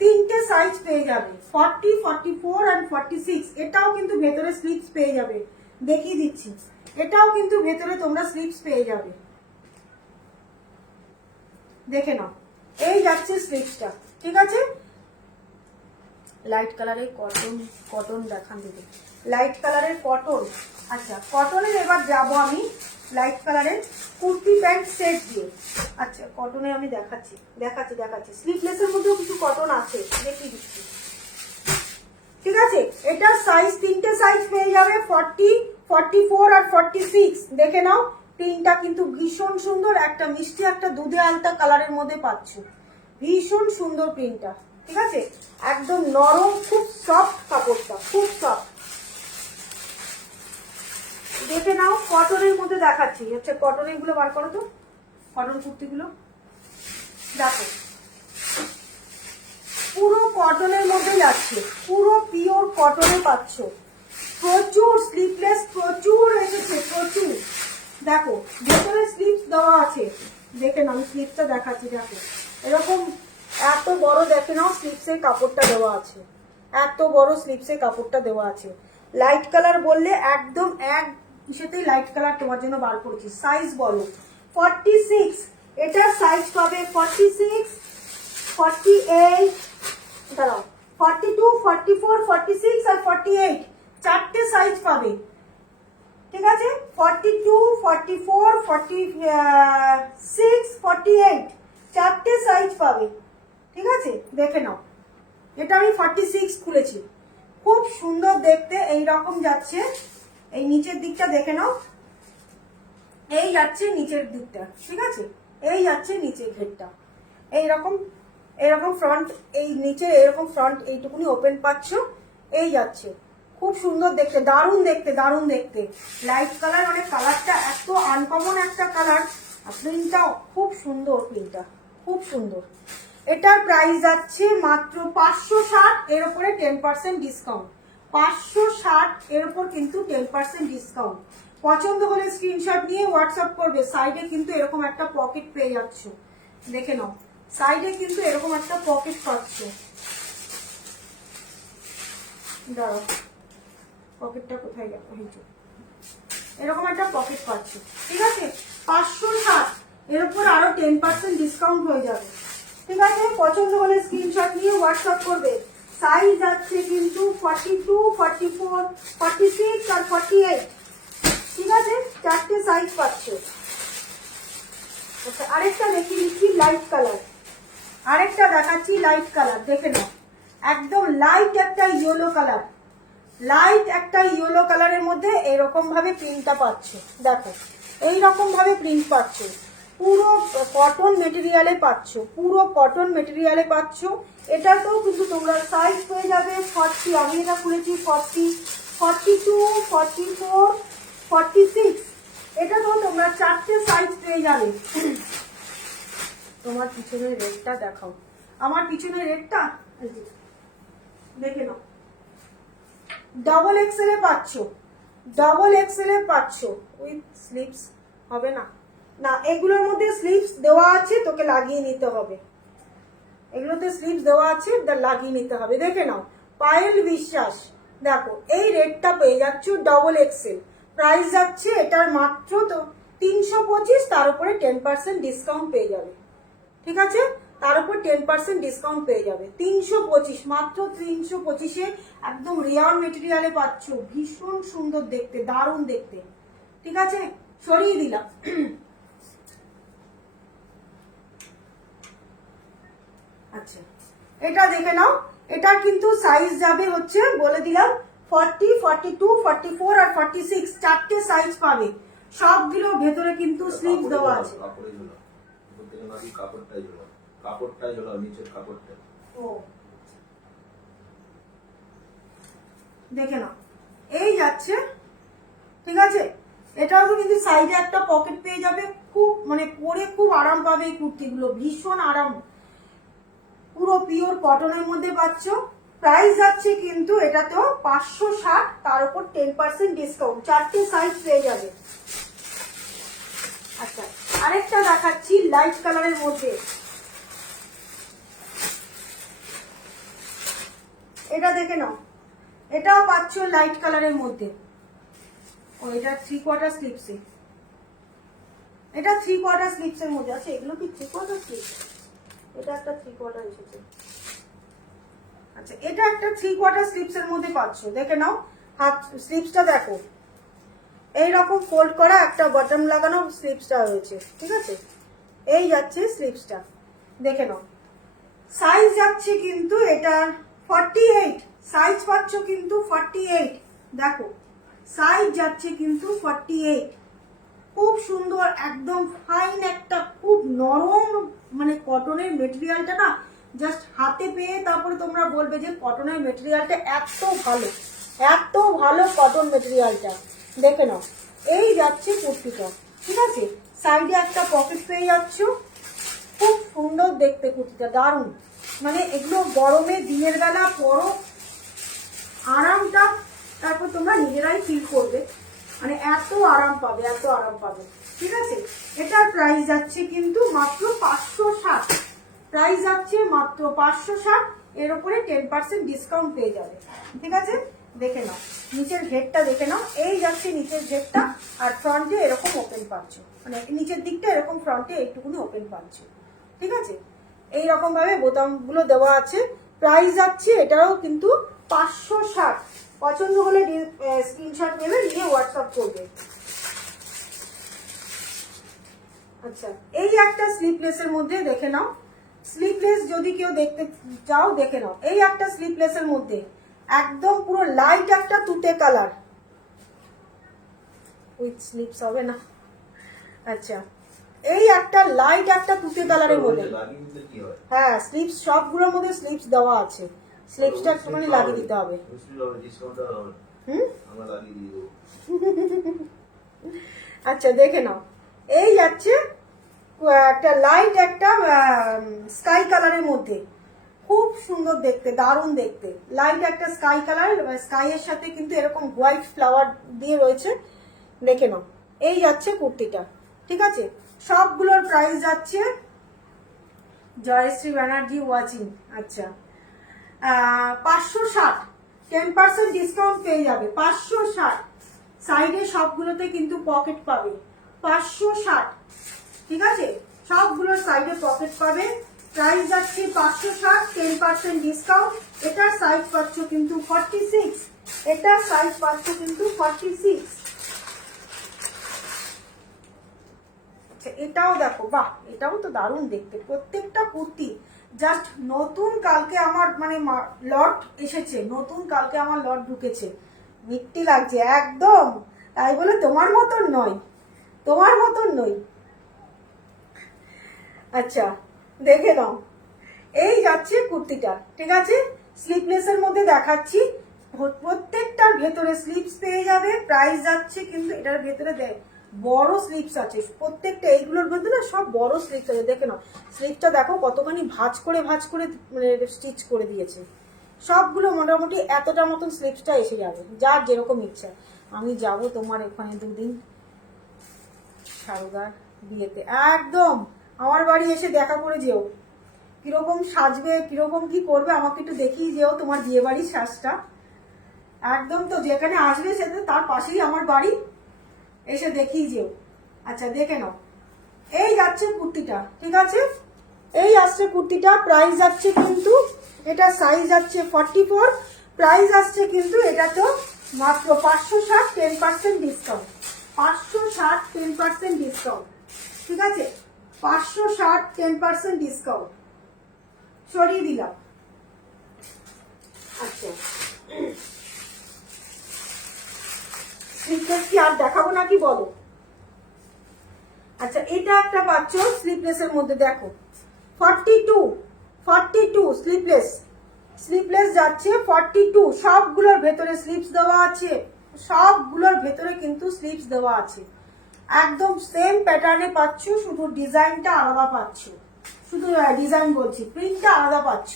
তিনটে সাইজ পেয়ে যাবে, 40, 44 and 46। এটাও কিন্তু ভেতরে স্লিপস পেয়ে যাবে, দেখিয়ে দিচ্ছি। এটাও কিন্তু ভেতরে তোমরা স্লিপস পেয়ে যাবে, দেখে নাও। এই যাচ্ছে স্লিপসটা, ঠিক আছে। লাইট কালারের কটন দেখান দিদি, লাইট কালারের কটন। আচ্ছা, কটনের এবার যাব আমি লাইট কালারের কুর্তি প্যান্ট সেট দিয়ে। আচ্ছা, কটনে আমি দেখাচ্ছি, স্লিভলেসের মধ্যেও কিছু কটন আছে, দেখিয়ে দিচ্ছি, ঠিক আছে। এটা সাইজ তিনটে সাইজ পেয়ে যাবে, 40, 44 আর 46, দেখে নাও। প্রিন্টটা কিন্তু ভীষণ সুন্দর, একটা মিষ্টি একটা দুধে আলতা কালারের মধ্যে পাচ্ছ, ভীষণ সুন্দর প্রিন্টটা, ঠিক আছে। একদম নরম, খুব সফট কাপড়টা, খুব সফট, দেখে নাও। কটনের মধ্যে দেখাচ্ছি, হচ্ছে কটনের গুলো বার করো তো, কটন কুর্তিগুলো দেখো, পুরো কটনের মধ্যে যাচ্ছে, পুরো পিওর কটনে পাচ্ছ। প্রচুর স্লিভলেস, প্রচুর এসেছে, প্রচুর। দেখো ভেতরে স্লিভস দেওয়া আছে, দেখে নাও, আমি স্লিভসটা দেখাচ্ছি, দেখো এরকম এত বড়, দেখে নাও স্লিভসের কাপড়টা দেওয়া আছে, এত বড় স্লিপসে কাপড়টা দেওয়া আছে। লাইট কালার বললে একদম এক সাথে লাইট কালার তোমার জন্য বার করেছি। সাইজ বলো 46, এটার সাইজ পাবে 46, 48, দাঁড়াও 42, 44, 46 আর 48, চারটে সাইজ পাবে। ঠিক আছে, 42, 44, 46, 48, চারটে সাইজ পাবে। ঠিক আছে, দেখে নাও। এটা আমি 46 খুলেছি, খুব সুন্দর দেখতে। এই রকম যাচ্ছে, এই নিচের দিকটা দেখে নাও, এই যাচ্ছে নিচের দিকটা। ঠিক আছে, এই যাচ্ছে নিচের ঘেরটা, এইরকম এরকম ফ্রন্ট, এই নিচে এরকম ফ্রন্ট এইটুকুনি ওপেন পাচ্ছ, এই যাচ্ছে। খুব সুন্দর দেখতে, দারুণ দেখতে, দারুণ দেখতে। লাইট কালার, মানে কালারটা এত আনকমন একটা কালার। প্রিন্টটাও খুব সুন্দর, প্রিন্টটা খুব সুন্দর। এটার প্রাইস যাচ্ছে মাত্র 560, এর উপরে 10% ডিসকাউন্ট। 560 এর উপর কিন্তু 10% ডিসকাউন্ট। পছন্দ হলে স্ক্রিনশট নিয়ে হোয়াটসঅ্যাপ করবে। সাইডে কিন্তু এরকম একটা পকেট পেয়ে যাচ্ছ, দেখে নাও। সাইডে কিন্তু এরকম একটা পকেট পাচ্ছ, দাঁড়াও পকেটটা কোথায় গেল, এরকম একটা পকেট পাচ্ছ। ঠিক আছে, 560, এর উপর আরো 10% ডিসকাউন্ট হয়ে যাবে। ঠিক আছে, পছন্দ হলে স্ক্রিনশট নিয়ে হোয়াটসঅ্যাপ করবে। সাইজ আছে কিন্তু 42, 44, 46 আর 48। ঠিক আছে, চারটে সাইজ পাচ্ছ। আচ্ছা, আরেকটা দেখিয়ে দিচ্ছি লাইট কালার, আরেকটা দেখাচ্ছি লাইট কালার, দেখে নাও। একদম লাইট একটা ইয়েলো কালার, লাইট একটা ইয়েলো কালারের মধ্যে এরকম ভাবে প্রিন্টটা পাচ্ছ। দেখো, এইরকম ভাবে প্রিন্ট পাচ্ছ, পুরো কটন মেটেরিয়ালে পাচ্ছ, পুরো কটন মেটেরিয়ালে পাচ্ছ। এটাতেও কিন্তু তোমরা সাইজ পেয়ে যাবে 40, আমি এটা খুলেছি 40, 42, 44, 46। এটাতেও তোমরা চারটে সাইজ পেয়ে যাবে। তোমার পিছনের রেটটা দেখাও, আমার পিছনের রেটটা দেখে নাও। ডবল এক্সেল এ পাচ্ছ, ডবল এক্সেল এ পাচ্ছ উইথ স্লিপস। হবে না, না এগুলোর মধ্যে স্লিপস দেওয়া আছে, তোকে লাগিয়ে নিতে হবে। এগুলোতে স্লিপস দেওয়া আছে, লাগিয়ে নিতে হবে। দেখে নাও, পায়েল বিশ্বাস, দেখো এই রেটটা পেয়ে যাচ্ছ ডবল এক্সেল। প্রাইস যাচ্ছে এটার মাত্র তো 325, তার উপরে 10% ডিসকাউন্ট পেয়ে যাবে। ঠিক আছে, তার উপর 10% ডিসকাউন্ট পেয়ে যাবে। 325, মাত্র 325-এ একদম রেয়ার মেটেরিয়ালে পাচ্ছ। ভীষণ সুন্দর দেখতে, দারুণ দেখতে। ঠিক আছে, সরিয়ে দিলাম। আচ্ছা, এটা দেখে নাও। এটা কিন্তু সাইজ যাবে হচ্ছে, বলে দিলাম 40, 42, 44 আর 46, চারটে সাইজ পাবে। সবগুলোর ভেতরে কিন্তু স্লিভ দেওয়া আছে। কাপড়টাই হলো নিচের কাপড়টা। ও, দেখে নাও, এই যাচ্ছে। ঠিক আছে, এটাও কিন্তু সাইডে একটা পকেট পেয়ে যাবে। খুব মানে পরে খুব আরাম পাবে এই কুর্তিগুলো, ভীষণ আরাম। পুরো পিওর কটনের মধ্যে পাচ্ছ। প্রাইস যাচ্ছে কিন্তু এটাতেও 560, তার উপর 10% ডিসকাউন্ট। চারটে সাইজ পেয়ে যাবে। আচ্ছা, আরেকটা দেখাচ্ছি লাইট কালারের মধ্যে। এটা দেখে নাও, এটাও পাচ্ছ লাইট কালারের মধ্যে। ও, এটা 3/4 স্লিপসে, এটা 3/4 স্লিপসের মধ্যে আছে। এগুলো কি 3/4 স্লিপস? এটা একটা 3/4 এসেছে। আচ্ছা, এটা একটা 3/4 স্লিপসের মধ্যে পাচ্ছ। দেখে নাও, হাত স্লিপসটা দেখো, এইরকম ফোল্ড করা একটা বটম লাগানো স্লিপসটা রয়েছে। ঠিক আছে, এই যাচ্ছে স্লিপসটা, দেখে নাও। সাইজ যাচ্ছে কিন্তু এটা 48, সাইজ পাচ্ছ কিন্তু 48। দেখো, সাইজ যাচ্ছে কিন্তু 48। খুব সুন্দর, একদম ফাইন একটা, খুব নরম, মানে কটনের মেটেরিয়ালটা না, জাস্ট হাতে পেয়ে তারপরে তোমরা বলবে যে কটনের মেটেরিয়ালটা এত ভালো, এত ভালো কটন মেটেরিয়ালটা। দেখে নাও, এই যাচ্ছে কুর্তিটা। ঠিক আছে, সাইডে একটা পকেট পেয়ে যাচ্ছ। খুব সুন্দর দেখতে কুর্তিটা, দারুণ। মানে এগুলো গরমে দিনের বেলা পরো, আরামটা তারপর তোমরা নিজেরাই ফিল করবে। মানে এত আরাম পাবে, এত আরাম পাবে। ঠিক আছে, এটার প্রাইস যাচ্ছে কিন্তু মাত্র 560। প্রাইস যাচ্ছে মাত্র 560, এর উপরে 10% ডিসকাউন্ট পেয়ে যাবে। ঠিক আছে, দেখে নাও নিচের ঘেরটা, দেখে নাও এই যাচ্ছে নিচের ঘেরটা, আর ফ্রন্টে এরকম ওপেন পাচ্ছ, মানে নিচের দিকটা এরকম ফ্রন্টে এইটুকুনি ওপেন পাচ্ছ। ঠিক আছে, এইরকম ভাবে বোতামগুলো দেওয়া আছে। প্রাইস যাচ্ছে এটাও কিন্তু 560। পছন্দ হলে স্ক্রিনশট নেবে, নিয়ে হোয়াটসঅ্যাপ করবে। আচ্ছা, এই একটা স্লিপলেসের মধ্যে দেখে নাও, স্লিপলেস যদি কেউ দেখতে চাও দেখে নাও, এই একটা স্লিপলেসের মধ্যে একদম পুরো লাইট একটা তুতে কালার, উইথ স্লিপস হবে না। আচ্ছা, এই একটা লাইট একটা তুতে কালারের মধ্যে, হ্যাঁ স্লিপস সবগুলোর মধ্যে স্লিপস দেওয়া আছে, স্লিপসটা একটুখানি লাগিয়ে দিতে হবে। আচ্ছা দেখে নাও, এই যাচ্ছে একটা লাইট একটা স্কাই কালারের মধ্যে, খুব সুন্দর দেখতে, দারুণ দেখতে, লাইট একটা স্কাই কালার, স্কাই এর সাথে কিন্তু এরকম হোয়াইট ফ্লাওয়ার দিয়ে রয়েছে। দেখে নাও, এই যাচ্ছে কুর্তিটা। ঠিক আছে, সবগুলোর প্রাইস যাচ্ছে, জয়শ্রী ব্যানার্জি ওয়াচিং, আচ্ছা 560, 10% ডিসকাউন্ট পেয়ে যাবে। 560, সাইডে সবগুলোতে কিন্তু পকেট পাবে। 560, ঠিক আছে, সবগুলোর সাইডে পকেট পাবে। প্রাইস যাচ্ছে 560, 10% ডিসকাউন্ট। এটার সাইজ পাচ্ছ কিন্তু 46, এটার সাইজ পাচ্ছ কিন্তু 46। আচ্ছা, এটাও দেখো, বাহ এটাও তো দারুণ দেখতে, প্রত্যেকটা কুর্তি জাস্ট নতুন। কালকে আমার মানে লট এসেছে, নতুন কালকে আমার লট ঢুকেছে, মিষ্টি লাগছে একদম, তাই বলে তোমার মতন নয়, তোমার মতন নই। আচ্ছা দেখে নাও, এই যাচ্ছে কুর্তিটা। ঠিক আছে, স্লিপলেসের মধ্যে দেখাচ্ছি, প্রত্যেকটার ভেতরে স্লিপস পেয়ে যাবে। প্রাইস যাচ্ছে কিন্তু এটার ভেতরে বড় স্লিপস আছে, প্রত্যেকটা এইগুলোর মধ্যে না সব বড় স্লিপস আছে। দেখে নাও স্লিপটা দেখো কতখানি ভাঁজ করে মানে স্টিচ করে দিয়েছে। সবগুলো মোটামুটি এতটা মতন স্লিপসটা এসে যাবে, যার যেরকম ইচ্ছা। আমি যাব তোমার ওখানে দুদিন শারদার বিয়েতে, একদম আমার বাড়ি এসে দেখা করে যেও, কিরকম সাজবে কিরকম কি করবে আমাকে একটু দেখিয়ে যেও তোমার বিয়ে বাড়ির সাজটা। একদম তো যেখানে আসবে সেটা তার পাশেই আমার বাড়ি, এসে দেখিয়ে যেও। আচ্ছা দেখে নাও, এই যাচ্ছে কুর্তিটা। ঠিক আছে, এই আসছে কুর্তিটা। প্রাইস যাচ্ছে কিন্তু, এটা সাইজ যাচ্ছে 44, প্রাইস আসছে কিন্তু এটা তো মাত্র 560, 10% ডিসকাউন্ট। 560, 10% ডিসকাউন্ট। ঠিক আছে, 560, 10% ডিসকাউন্ট সরিয়ে দিলাম। আচ্ছা, স্লিপলেস কি আর দেখাবো নাকি বলো? আচ্ছা, এটা একটা পাচ্ছ স্লিপলেসের মধ্যে, দেখো 42 স্লিপলেস, স্লিপলেস যাচ্ছে 42। সবগুলোর ভেতরে স্লিপস দেওয়া আছে, সবগুলোর ভেতরে কিন্তু স্লিপস দেওয়া আছে। একদম সেম প্যাটার্নে পাচ্ছ, শুধু ডিজাইনটা আলাদা পাচ্ছ, শুধু ডিজাইন বলছি, প্রিন্টটা আলাদা পাচ্ছ।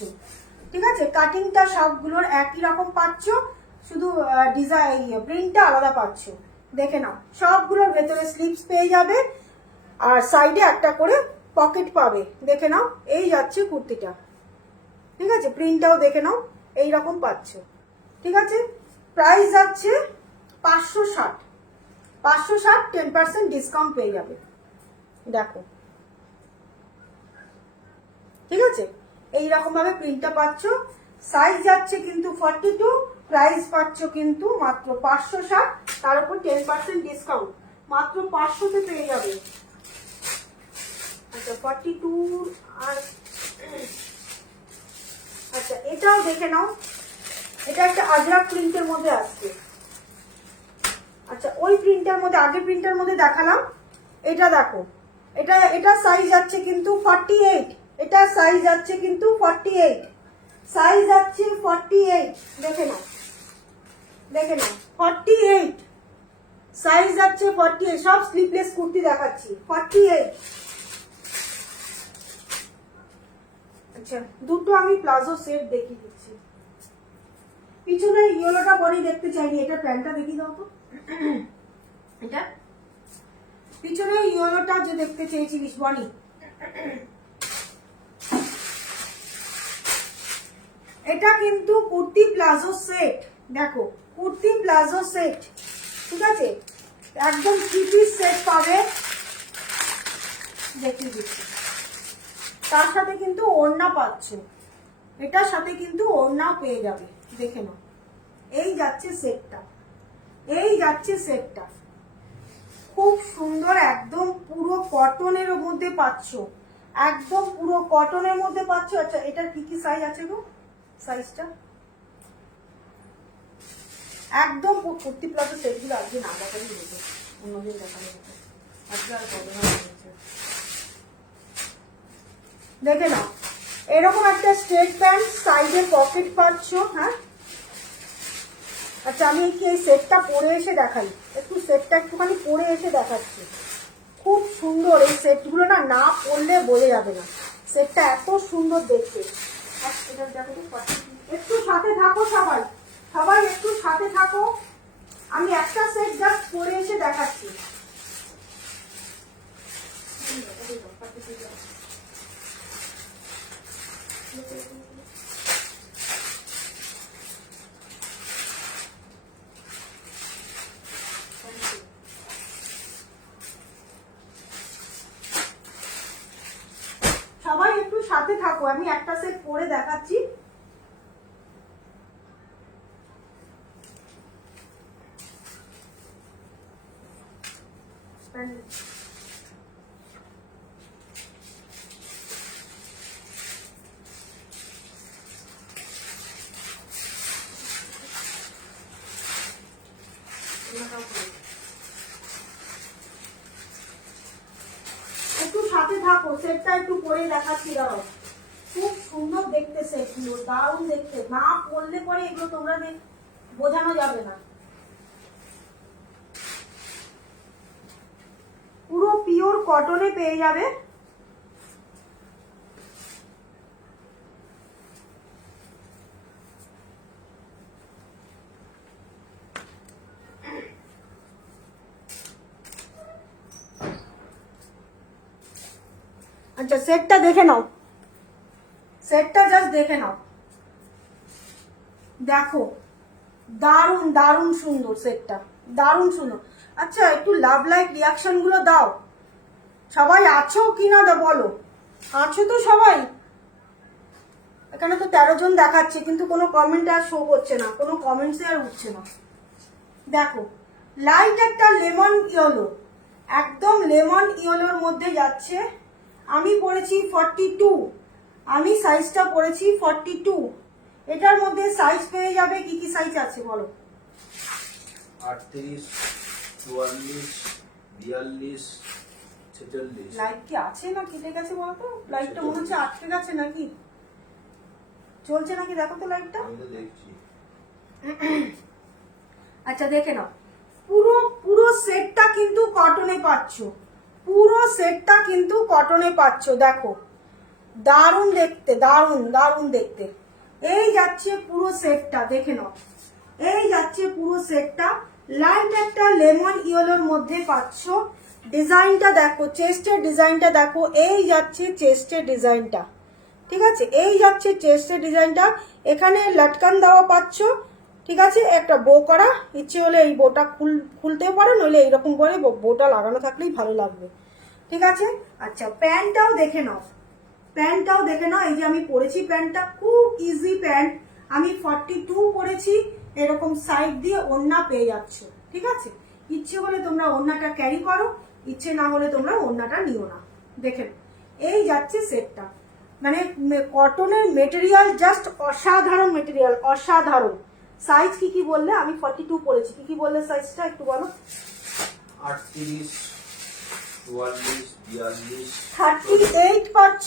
ঠিক আছে, কাটিংটা সবগুলোর একই রকম পাচ্ছ, শুধু ডিজাইন প্রিন্টটা আলাদা পাচ্ছ। দেখে নাও, সবগুলোর ভেতরে স্লিপস পেয়ে যাবে, আর সাইডে একটা করে পকেট পাবে। দেখে নাও, এই যাচ্ছে কুর্তিটা। ঠিক আছে, প্রিন্টটাও দেখে নাও, এই রকম পাচ্ছ। ঠিক আছে, প্রাইস যাচ্ছে 560, 10% ডিসকাউন্ট পেয়ে যাবে। দেখো, ঠিক আছে, এইরকম ভাবে প্রিন্টটা পাচ্ছ। সাইজ যাচ্ছে কিন্তু 42, প্রাইস পাচ্ছ কিন্তু মাত্র 560, তার উপর 10% ডিসকাউন্ট, মাত্র 500-তে পেয়ে যাবে। আচ্ছা 42 আর আচ্ছা, এটাও দেখে নাও, এটা একটা আজরাক প্রিন্টের মধ্যে আসছে। আচ্ছা, ওই প্রিন্টের মধ্যে, আগের প্রিন্টের মধ্যে দেখালাম, এটা দেখো, এটা সাইজ যাচ্ছে কিন্তু 48, এটা সাইজ যাচ্ছে কিন্তু 48, সাইজ যাচ্ছে 48। দেখে নাও, দেখে নাও 48, সাইজ যাচ্ছে 48। সব স্লিপলেস কুর্তি দেখাচ্ছি, 48। আচ্ছা, দুটো আমি প্লাজো সেট দেখিয়ে দিচ্ছি। পিছনে ইয়েলোটা পরে দেখতে চাইনি, এটা প্যান্টটা দেখিয়ে দাও তো। এটা পিছনে ইয়েলোটা যে দেখতে চেয়েছিলিস বনি, এটা কিন্তু কুর্তি প্লাজো সেট, দেখো কুর্তি প্লাজো সেট, ঠিক আছে, একদম 3 পিস সেট পাবে, দেখিয়ে দিচ্ছি। তার সাথে কিন্তু ওড়না পাচ্ছ, এটার সাথে কিন্তু ওড়নাও পেয়ে যাবে, দেখে নাও। এই যাচ্ছে সেটটা, এই যাচ্ছে সেটটা, খুব সুন্দর, একদম পুরো কটনের মধ্যে পাচ্ছ, একদম পুরো কটনের মধ্যে পাচ্ছ। আচ্ছা এটার কি কি সাইজ আছে গো? সাইজটা একদম কুর্তি প্লাজো সেটগুলো আজকে না দেখালে হতো, অন্যদিন দেখানো হতো, আজকে আর কবে না হয়েছে। দেখে নাও, এরকম একটা স্ট্রেট প্যান্ট, সাইডে পকেট পাচ্ছ। হ্যাঁ আচ্ছা আমি কি এই সেটটা পরে এসে দেখাই, একটু সেটটা একটুখানি পরে এসে দেখাচ্ছি। খুব সুন্দর এই সেটগুলো, না না পরলে বোঝা যাবে না, সেটটা এত সুন্দর দেখতে। একটু সাথে থাকো সবাই, সবাই একটু সাথে থাকো, আমি একটা সেট জাস্ট পরে এসে দেখাচ্ছি। সবাই একটু সাথে থাকো, আমি একটা সেট পরে দেখাচ্ছি। একটু সাথে থাকো, সেটটা একটু পরে দেখাচ্ছি, দাঁড়াও। খুব সুন্দর দেখতে সেটগুলো, দারুণ দেখতে, না পরলে পরে এগুলো তোমরা বোঝানো যাবে না। পুরো পিওর কটনে পেয়ে যাবে। আচ্ছা সেটটা দেখে নাও, সেটটা জাস্ট দেখে নাও, দেখো দারুণ দারুণ সুন্দর সেটটা, দারুণ সুন্দর। আচ্ছা একটু লাভ লাইক রিয়াকশন গুলো দাও, সবাই আছো কিনা বলো, আছো তো সবাই? এখানে তো 13 জন দেখাচ্ছে, কিন্তু কোনো কমেন্ট আর শো করছে না, কোনো কমেন্টসে আর উঠছে না। দেখো লাইট একটা লেমন ইয়েলো, একদম লেমন ইয়েলোর মধ্যে যাচ্ছে। আমি পরেছি 42, আমি সাইজটা পরেছি 42। এটার মধ্যে সাইজ পেয়ে যাবে, কি কি সাইজ আছে বলো? 38, 44, 42, 46। লাইট কি আছে না কেটে গেছে বলতো? লাইটটা মনে হচ্ছে আটকে গেছে নাকি, চলছে নাকি দেখো তো লাইটটা। আমি তো দেখছি। আচ্ছা দেখে নাও, পুরো পুরো সেটটা কিন্তু কটনে পাচ্ছ, পুরো সেটটা কিন্তু কটনে পাচ্ছ, দেখো দারুণ দেখতে, দারুণ দারুণ দেখতে। এই যাচ্ছে পুরো সেটটা, দেখে নাও, এই যাচ্ছে পুরো সেটটা, লাইট একটা লেমন ইয়েলোর মধ্যে পাচ্ছ। ডিজাইনটা দেখো, চেস্টের ডিজাইনটা দেখো, এই যাচ্ছে চেস্টের ডিজাইনটা, ঠিক আছে, এই যাচ্ছে চেস্টের ডিজাইনটা। এখানে লটকান দেওয়া পাচ্ছ, ঠিক আছে, একটা বো করা, ইচ্ছে হলে এই বোটা খুলতেও পারো, নইলে এইরকম করে বোটা লাগানো থাকলেই ভালো লাগবে, ঠিক আছে। আচ্ছা প্যান্টটাও দেখে নাও, প্যান্টটাও দেখে নাও, এই যে আমি পরেছি প্যান্টটা, খুব ইজি প্যান্ট, আমি 42 পরেছি, এরকম সাইড দিয়ে ওড়না পেয়ে যাচ্ছ, ঠিক আছে। ইচ্ছে হলে তোমরা ওড়নাটা ক্যারি করো, ইচ্ছে না হলে তোমরা ওড়নাটা নিও না, দেখে এই যাচ্ছে সেটটা। মানে কটনের মেটেরিয়াল জাস্ট অসাধারণ মেটেরিয়াল, অসাধারণ। সাইজ কি কি বললে? আমি 42 পরেছি, কি কি বললে সাইজটা একটু বলো? 38, 44, 42, 38 পাচ্ছ,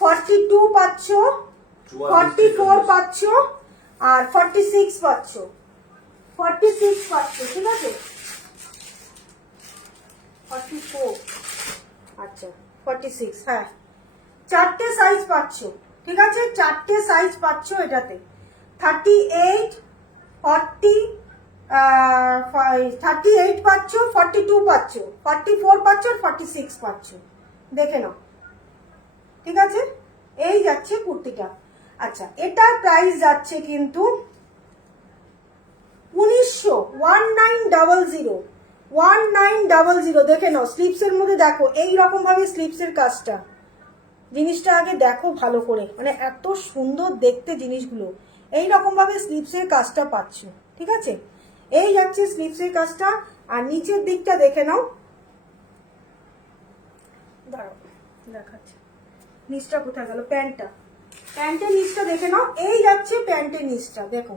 42 পাচ্ছ, 44 পাচ্ছ, আর 46 পাচ্ছ, 46 পাচ্ছ, ঠিক আছে। 44, আচ্ছা 46, হ্যাঁ চারটে সাইজ পাচ্ছ, ঠিক আছে, চারটে সাইজ পাচ্ছ এটাতে। 38, 40, 38 পাচ্ছ, 42 পাচ্ছ, 44 পাচ্ছ, 46 পাচ্ছ, দেখে নাও, ঠিক আছে। এই যাচ্ছে কুর্তিটা। আচ্ছা, এটার প্রাইস যাচ্ছে কিন্তু 1900 দেখে নাও। স্লিপসের মধ্যে দেখো এই রকম ভাবে স্লিপসের কাজটা, জিনিসটা আগে দেখো ভালো করে, মানে এত সুন্দর দেখতে জিনিসগুলো। এই রকম ভাবে স্লিপসের কাজটা পাচ্ছ, ঠিক আছে? এই যাচ্ছে স্লিপসের কাজটা। আর নিচের দিকটা দেখে নাও, দাঁড়াও দেখাচ্ছি নিচটা কোথায় গেল, প্যান্টের নিচটা দেখে নাও। এই যাচ্ছে প্যান্টের নিচটা, দেখো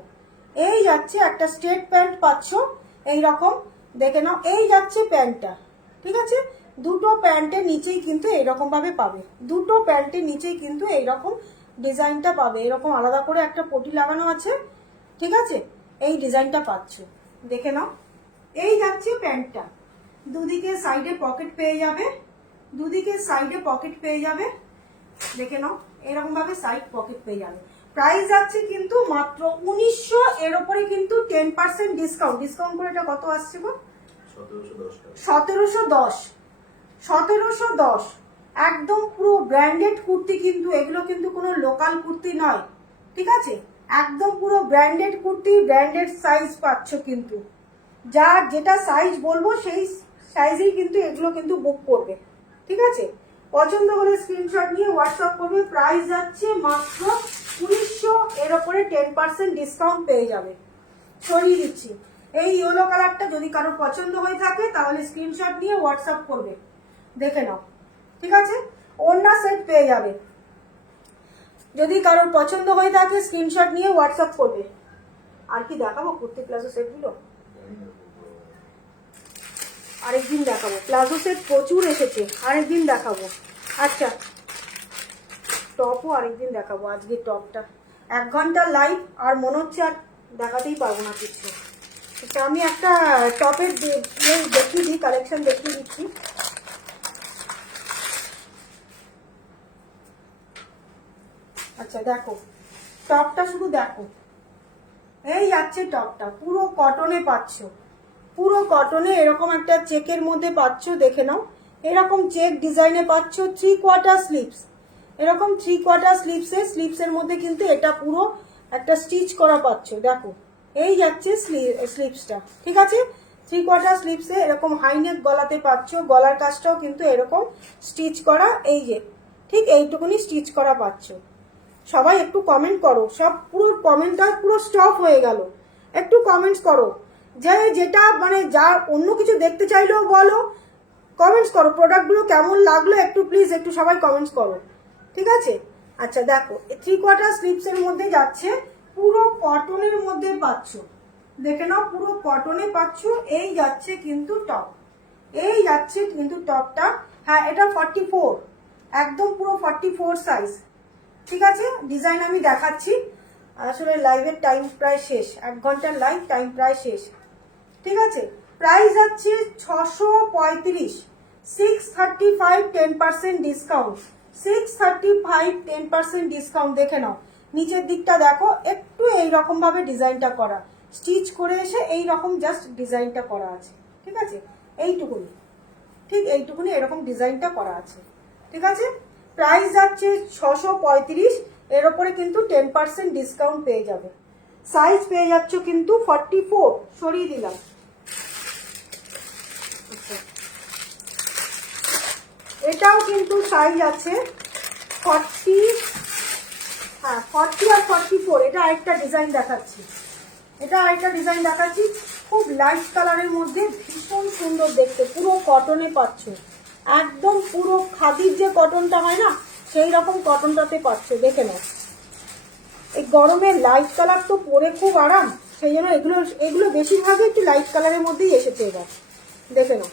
এই যাচ্ছে একটা স্ট্রেট প্যান্ট পাচ্ছ এই রকম, দেখে নাও। এই যাচ্ছে প্যান্টটা, ঠিক আছে? দুটো প্যান্টের নিচেই কিন্তু এইরকম ভাবে পাবে, দুটো প্যান্টের নিচেই কিন্তু এইরকম ডিজাইনটা পাবে। এরকম আলাদা করে একটা পটি লাগানো আছে, ঠিক আছে? এই ডিজাইনটা পাচ্ছ, দেখে নাও। এই যাচ্ছে প্যান্টটা, দুদিকে সাইডে পকেট পেয়ে যাবে, দুদিকে সাইডে পকেট পেয়ে যাবে, দেখে নাও এরকম ভাবে সাইড পকেট পেয়ে যাবে। প্রাইস যাচ্ছে কিন্তু মাত্র 1900, এর উপরে কিন্তু 10% ডিসকাউন্ট। ডিসকাউন্ট করে এটা কত আসছে গো? 1710। 1710 একদম পুরো ব্র্যান্ডেড কুর্তি কিন্তু, এগুলো কিন্তু কোনো লোকাল কুর্তি নয়, ঠিক আছে? একদম পুরো ব্র্যান্ডেড কুর্তি, ব্র্যান্ডেড সাইজ পাচ্ছ কিন্তু। যার যেটা সাইজ বলবো সেই সাইজেই কিন্তু এগুলো কিন্তু বুক করবে, ঠিক আছে? পছন্দ হলে স্ক্রিনশট নিয়ে হোয়াটসঅ্যাপ করবে। প্রাইস যাচ্ছে মাত্র 1900, এর ওপরে 10% ডিসকাউন্ট পেয়ে যাবে। সরিয়ে দিচ্ছি। এই ইয়েলো কালারটা যদি কারো পছন্দ হয়ে থাকে তাহলে স্ক্রিনশট নিয়ে হোয়াটসঅ্যাপ করবে, দেখে নাও, ঠিক আছে? ওড়না সেট পেয়ে যাবে। যদি কারোর পছন্দ হয়ে থাকে স্ক্রিনশট নিয়ে হোয়াটসঅ্যাপ করবে। আর কি দেখাবো কুর্তি প্লাজো সেটগুলো? আরেকদিন দেখাবো, প্লাজো সেট প্রচুর এসেছে, আরেকদিন দেখাবো। আচ্ছা, টপও আরেকদিন দেখাবো। আজকে টপটা 1 ঘন্টা লাইভ, আর মনে হচ্ছে আর দেখাতেই পারবো না কিছু। আচ্ছা, আমি একটা টপের দেখিয়ে দিই, কালেকশন দেখিয়ে দিচ্ছি। আচ্ছা দেখো, টপটা শুধু দেখো, এই যাচ্ছে টপটা, পুরো কটনে পাচ্ছ, পুরো কটনে এরকম একটা চেকের মধ্যে পাচ্ছ, দেখে নাও। এরকম চেক ডিজাইনে পাচ্ছ, 3/4 স্লিপস, এরকম 3/4 স্লিপসের মধ্যে কিন্তু এটা পুরো একটা স্টিচ করা পাচ্ছ, দেখো এই যাচ্ছে স্লিপসটা, ঠিক আছে? 3/4 স্লিপসে এরকম হাইনেক গলাতে পাচ্ছ, গলার কাজটাও কিন্তু এরকম স্টিচ করা, এই যে ঠিক এইটুকুনি স্টিচ করা পাচ্ছ। সবাই একটু কমেন্ট করো, সব পুরো কমেন্টটা পুরো স্টপ হয়ে গেল, একটু কমেন্টস করো। যে যেটা মানে যার অন্য কিছু দেখতে চাইলেও বলো, কমেন্টস করো, প্রোডাক্টগুলো কেমন লাগলো একটু প্লিজ একটু সবাই কমেন্টস করো, ঠিক আছে? আচ্ছা দেখো, 3/4 স্লিপসের মধ্যে যাচ্ছে, পুরো কটনের মধ্যে পাচ্ছ, দেখে নাও পুরো কটনে পাচ্ছ। এই যাচ্ছে কিন্তু টপ, এই যাচ্ছে কিন্তু টপটা। হ্যাঁ, এটা 44, একদম পুরো 44 সাইজ, ঠিক আছে? ডিজাইন আমি দেখাচ্ছি, আসলে লাইভের টাইম প্রায় শেষ, 1 ঘন্টার লাইভ টাইম প্রায় শেষ, ঠিক আছে? প্রাইস যাচ্ছে 635, 635 10% ডিসকাউন্ট, 635 10% ডিসকাউন্ট। দেখে নাও নিচের দিকটা দেখো, একটু এইরকম ভাবে ডিজাইনটা করা, স্টিচ করে এসে এইরকম জাস্ট ডিজাইনটা করা আছে, ঠিক আছে? এইটুকুনি, ঠিক এইটুকুনি এরকম ডিজাইনটা করা আছে, ঠিক আছে? প্রাইস যাচ্ছে 635, এর ওপরে কিন্তু 10% ডিসকাউন্ট পেয়ে যাবে। সাইজ পেয়ে যাচ্ছ কিন্তু 44, সরিয়ে দিলাম। এটাও কিন্তু সাইজ আছে 40, হ্যাঁ 40 আর 44। এটা আরেকটা ডিজাইন দেখাচ্ছি, এটা আরেকটা ডিজাইন দেখাচ্ছি, খুব লাইট কালারের মধ্যে, ভীষণ সুন্দর দেখতে, পুরো কটনে পাচ্ছ, একদম পুরো খাদির যে কটনটা হয় না সেই রকম কটনটাতে পাচ্ছ, দেখে নাও। এই গরমে লাইট কালার তো পরে খুব আরাম, সেই জন্য এগুলো বেশিরভাগই একটু লাইট কালারের মধ্যেই এসেছে এবার, দেখে নাও।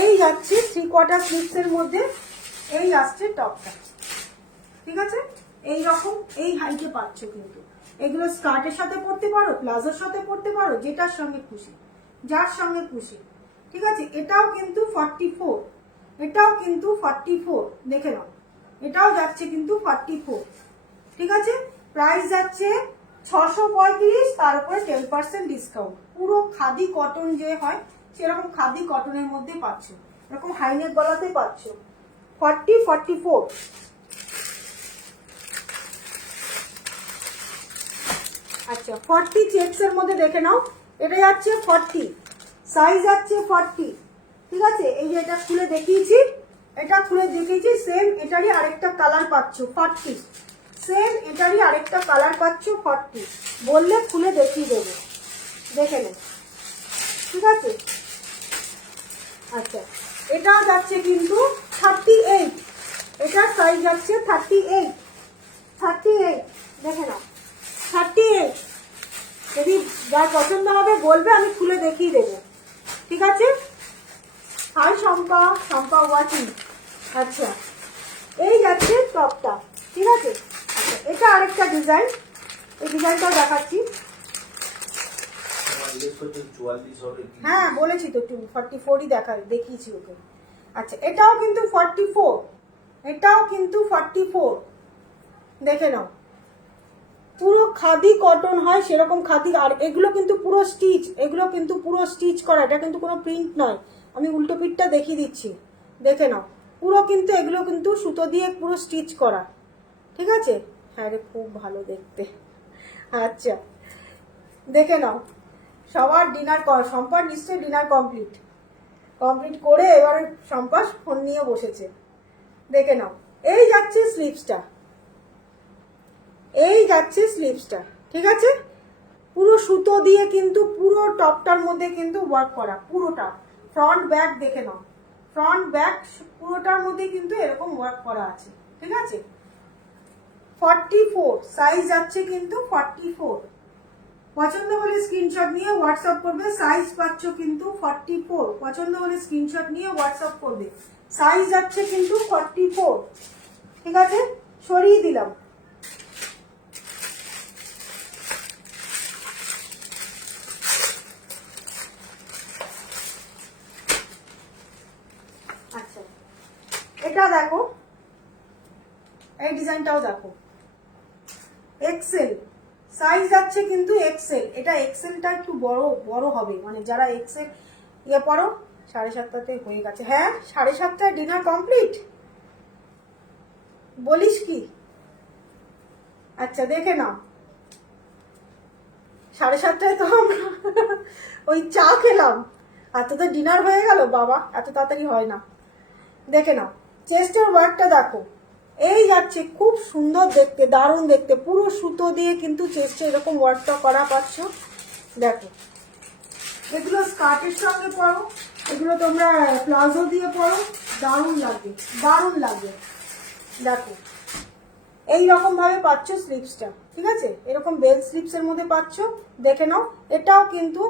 এই যাচ্ছে 3/4 স্লিপসের মধ্যে, এই আসছে টপটা, ঠিক আছে? এই রকম এই হাইটে পাচ্ছ কিন্তু। এগুলো স্কার্টের সাথে পরতে পারো, প্লাজোর সাথে পরতে পারো, যেটার সঙ্গে খুশি, যার সঙ্গে খুশি, ঠিক আছে? এটাও কিন্তু 44, এটাও কিন্তু 44, দেখে নাও, এটাও যাচ্ছে কিন্তু 44, ঠিক আছে? প্রাইস যাচ্ছে 635, তার উপরে 10% ডিসকাউন্ট। পুরো খাদি কটন যে হয় সেরকম খাদি কটনের মধ্যে পাচ্ছ, এরকম হাইনেক গলাতে পাচ্ছ, 40, 44। আচ্ছা 40 চেকস এর মধ্যে দেখে নাও, এটা যাচ্ছে 40, সাইজ যাচ্ছে 40। ঠিক আছে, এই যে এটা খুলে দেখিয়েছি, এটা খুলে দেখিয়েছি, সেম এটারই আরেকটা কালার পাচ্ছ 40, সেম এটারই আরেকটা কালার পাচ্ছ 40। বললে খুলে দেখিয়ে দেবো, দেখে নে। ঠিক আছে, আচ্ছা এটা যাচ্ছে কিন্তু 38, এটার সাইজ যাচ্ছে 38, 38 দেখে নাও 38। যদি যার পছন্দ হবে বলবে, আমি খুলে দেখিয়ে দেবো। ঠিক আছে, হাই শম্পা, শম্পা ওয়াচিং। আচ্ছা এই যাচ্ছে টপটা। ঠিক আছে, আচ্ছা এটা আরেকটা ডিজাইন, এই ডিজাইনটাও দেখাচ্ছি। হ্যাঁ বলেছি তো 44ই দেখিয়েছি ওকে। আচ্ছা এটাও কিন্তু 44, এটাও কিন্তু 44, দেখে নাও পুরো খাদি কটন হয় সেরকম খাদি। আর এগুলো কিন্তু পুরো স্টিচ, এগুলো কিন্তু পুরো স্টিচ করা, এটা কিন্তু কোনো প্রিন্ট নয়। আমি উল্টো পিঠটা দেখিয়ে দিচ্ছি, দেখে নাও পুরো কিন্তু এগুলো কিন্তু সুতো দিয়ে পুরো স্টিচ করা। ঠিক আছে, হ্যাঁ রে খুব ভালো দেখতে। আচ্ছা দেখে নাও, সবার ডিনার সম্পার নিশ্চয়ই ডিনার কমপ্লিট করে এবারে সম্পাস ফোন নিয়ে বসেছে। দেখে নাও এই যাচ্ছে স্লিভসটা, এই যাচ্ছে স্লিভসটা। ঠিক আছে, পুরো সুতো দিয়ে কিন্তু পুরো টপটার মধ্যে কিন্তু ওয়ার্ক করা, পুরোটা ফ্রন্ট ব্যাক দেখে নাও, ফ্রন্ট ব্যাক পুরোটার মধ্যে কিন্তু এরকম ওয়ার্ক করা আছে। ঠিক আছে, 44 সাইজ যাচ্ছে কিন্তু 44। পছন্দ হলে স্ক্রিনশট নিয়ে হোয়াটসঅ্যাপ করবে, সাইজ পাচ্ছ কিন্তু 44। পছন্দ হলে স্ক্রিনশট নিয়ে হোয়াটসঅ্যাপ করবে, সাইজ যাচ্ছে কিন্তু 44। ঠিক আছে, সরিয়ে দিলাম। আচ্ছা এটা দেখো, এই ডিজাইনটাও দেখো, এক্সেল সাইজ যাচ্ছে কিন্তু এক্সেল। এটা এক্সেলটা একটু বড় হবে, মানে যারা এক্সেল ইয়ে পড়ো। 7:30তে হয়ে গেছে, হ্যাঁ 7:30টায় ডিনার কমপ্লিট বলিস কি? আচ্ছা দেখে নাও, 7:30টায় তো আমরা ওই চা খেলাম, এত তো ডিনার হয়ে গেল বাবা, এত তাড়াতাড়ি হয় না। দেখে নাও চেস্টের ওয়ার্কটা দেখো, এই যাচ্ছে খুব সুন্দর দেখতে, দারুণ দেখতে, পুরো সুতো দিয়ে কিন্তু চেস্টে এরকম ওয়ার্কটা করা পাচ্ছ। দেখো এগুলো স্কার্টের সঙ্গে পরো, এগুলো তোমরা প্লাজো দিয়ে পরো, দারুণ লাগবে, দারুণ লাগবে। দেখো এইরকম ভাবে পাচ্ছ স্লিভসটা। ঠিক আছে, এরকম বেল স্লিভসের মধ্যে পাচ্ছ, দেখে নাও। এটাও কিন্তু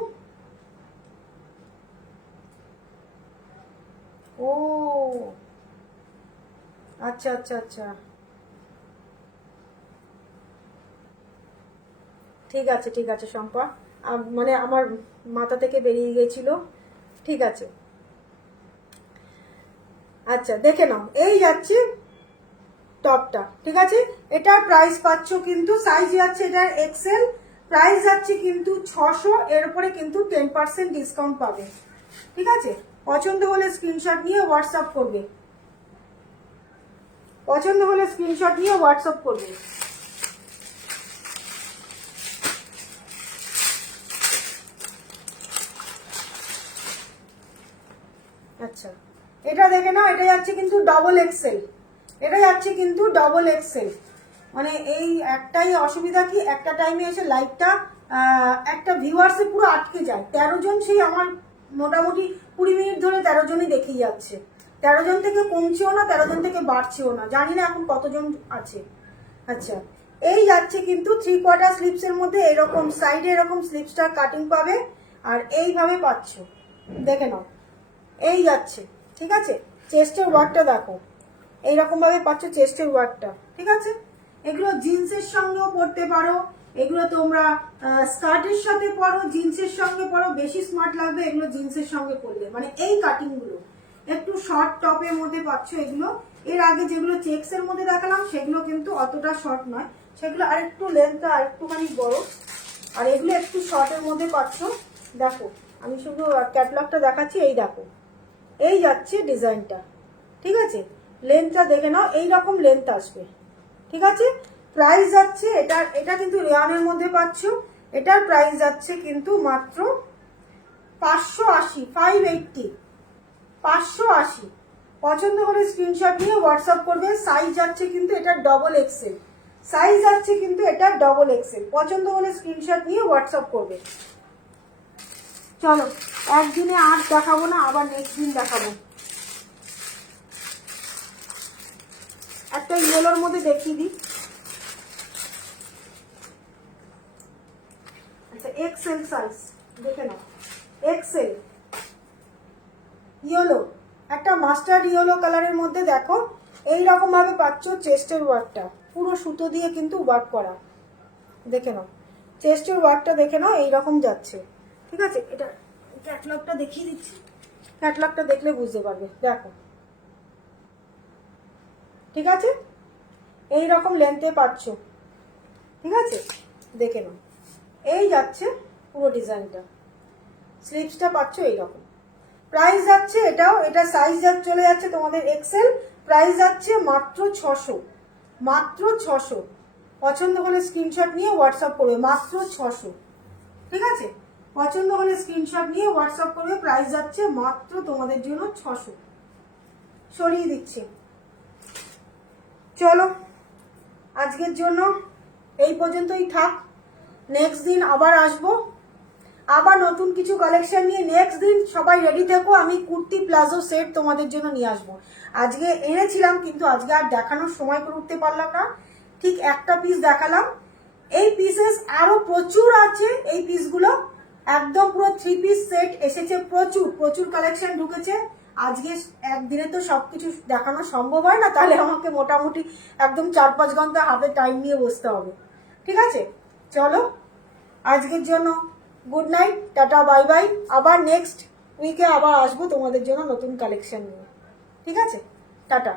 ও আচ্ছা আচ্ছা আচ্ছা, ঠিক আছে ঠিক আছে শম্পা, মানে আমার মাথা থেকে বেরিয়ে গেছিল। ঠিক আছে, আচ্ছা দেখে নাও এই যাচ্ছে টপটা। ঠিক আছে, এটার প্রাইস পাচ্ছ কিন্তু, সাইজ যাচ্ছে এটার এক্সেল, প্রাইস যাচ্ছে কিন্তু 600, এর উপরে কিন্তু 10% ডিসকাউন্ট পাবে। ঠিক আছে, পছন্দ হলে স্ক্রিনশট নিয়ে হোয়াটসঅ্যাপ করবে, পছন্দ হলে স্ক্রিনশট নিয়ে হোয়াটসঅ্যাপ করবে। আচ্ছা এটা দেখে নাও, এটা যাচ্ছে কিন্তু ডবল এক্সেল, এটা যাচ্ছে কিন্তু ডবল এক্সেল। মানে এই একটাই অসুবিধা কি, একটা টাইমে এসে লাইভটা একটা ভিউয়ার্সে পুরো আটকে যায়। 13 জন, সেই আমার মোটামুটি 20 মিনিট ধরে 13 জনই দেখেই যাচ্ছে। 13 জন থেকে কমছেও না, 13 জন থেকে বাড়ছেও না, জানি না এখন কতজন আছে। আচ্ছা এই যাচ্ছে কিন্তু 3/4 স্লিপসের মধ্যে এরকম সাইডে এরকম স্লিপসটা কাটিং পাবে, আর এইভাবে পাচ্ছ। দেখে নাও এই যাচ্ছে। ঠিক আছে, চেস্টের ওয়ার্কটা দেখো, এইরকম ভাবে পাচ্ছ চেস্টের ওয়ার্কটা। ঠিক আছে, এগুলো জিন্সের সঙ্গেও পরতে পারো, এগুলো তোমরা স্কার্টের সাথে পরো, জিন্সের সঙ্গে পরো, বেশি স্মার্ট লাগবে এগুলো জিন্সের সঙ্গে পরলে। মানে এই কাটিং গুলো একটু শর্ট টপের মধ্যে পাচ্ছ এগুলো। এর আগে যেগুলো চেক্সের মধ্যে দেখালাম সেগুলো কিন্তু অতটা শর্ট নয়, সেগুলো আরেকটু লেন্থটা আরেকটুখানি বড়, আর এগুলো একটু শর্টের মধ্যে পাচ্ছ। দেখো আমি শুধু ক্যাটলগটা দেখাচ্ছি, এই দেখো এই যাচ্ছে ডিজাইনটা। ঠিক আছে, লেন্থটা দেখে নাও, এইরকম লেন্থ আসবে। ঠিক আছে, প্রাইস যাচ্ছে এটা কিন্তু রেয়ানের মধ্যে পাচ্ছ, এটার প্রাইস যাচ্ছে কিন্তু মাত্র 580, 580, 580। পছন্দ করে স্ক্রিনশট নিয়ে হোয়াটসঅ্যাপ করবে। সাইজ যাচ্ছে কিন্তু এটা ডবল এক্সেল, সাইজ যাচ্ছে কিন্তু এটা ডবল এক্সেল। পছন্দ হলে স্ক্রিনশট নিয়ে হোয়াটসঅ্যাপ করবে। চলো, একদিনে আর দেখাবো না, আবার নেক্সট দিন দেখাবো। একটা ইয়েলোর মধ্যে দেখিয়ে দিই। আচ্ছা, এক্সেল সাইজ দেখে নাও, এক্সেল ইয়েলো, একটা মাস্টার্ড ইয়েলো কালারের মধ্যে দেখো এইরকম ভাবে পাচ্ছ চেস্টের ওয়ার্কটা, পুরো সুতো দিয়ে কিন্তু ওয়ার্ক করা। দেখে নাও চেস্টের ওয়ার্কটা, দেখে নাও এইরকম যাচ্ছে। ঠিক আছে, এটা ক্যাটলগটা দেখিয়ে দিচ্ছি, ক্যাটলগটা দেখলে বুঝতে পারবে। দেখো, ঠিক আছে, এইরকম লেন্থে পাচ্ছ। ঠিক আছে, দেখে নাও, এই যাচ্ছে পুরো ডিজাইনটা, স্লিভসটা পাচ্ছ এইরকম। প্রাইস যাচ্ছে এটাও, এটা সাইজ চলে যাচ্ছে তোমাদের এক্সেল। প্রাইস যাচ্ছে মাত্র 600, মাত্র 600। পছন্দ হলে স্ক্রিনশট নিয়ে হোয়াটসঅ্যাপ করবে, মাত্র 600। ঠিক আছে, পছন্দ হলে স্ক্রিনশট নিয়ে হোয়াটসঅ্যাপ করবে। প্রাইস যাচ্ছে মাত্র তোমাদের জন্য 600। সরিয়ে দিচ্ছি। চলো, আজকের জন্য এই পর্যন্তই থাক। নেক্সট দিন আবার আসবো, আবার নতুন কিছু কালেকশন নিয়ে। নেক্সট দিন সবাই রেডি থেকো, আমি কুর্তি প্লাজো সেট তোমাদের জন্য নিয়ে আসবো। আজকে এনেছিলাম কিন্তু আজকে আর দেখানোর সময় করে উঠতে পারলাম না, ঠিক একটা পিস দেখালাম। এই পিসেস আরো প্রচুর আছে, এই পিসগুলো একদম পুরো 3 পিস সেট এসেছে, প্রচুর প্রচুর কালেকশন ঢুকেছে। আজকে একদিনে তো সবকিছু দেখানো সম্ভব হয় না, তাহলে আমাকে মোটামুটি একদম 4-5 ঘন্টা হাতে টাইম নিয়ে বসতে হবে। ঠিক আছে, চলো আজকের জন্য good night, tata, bye bye. আবার নেক্সট উইকে আবার আসবো তোমাদের জন্য নতুন কালেকশন নিয়ে। ঠিক আছে, টাটা।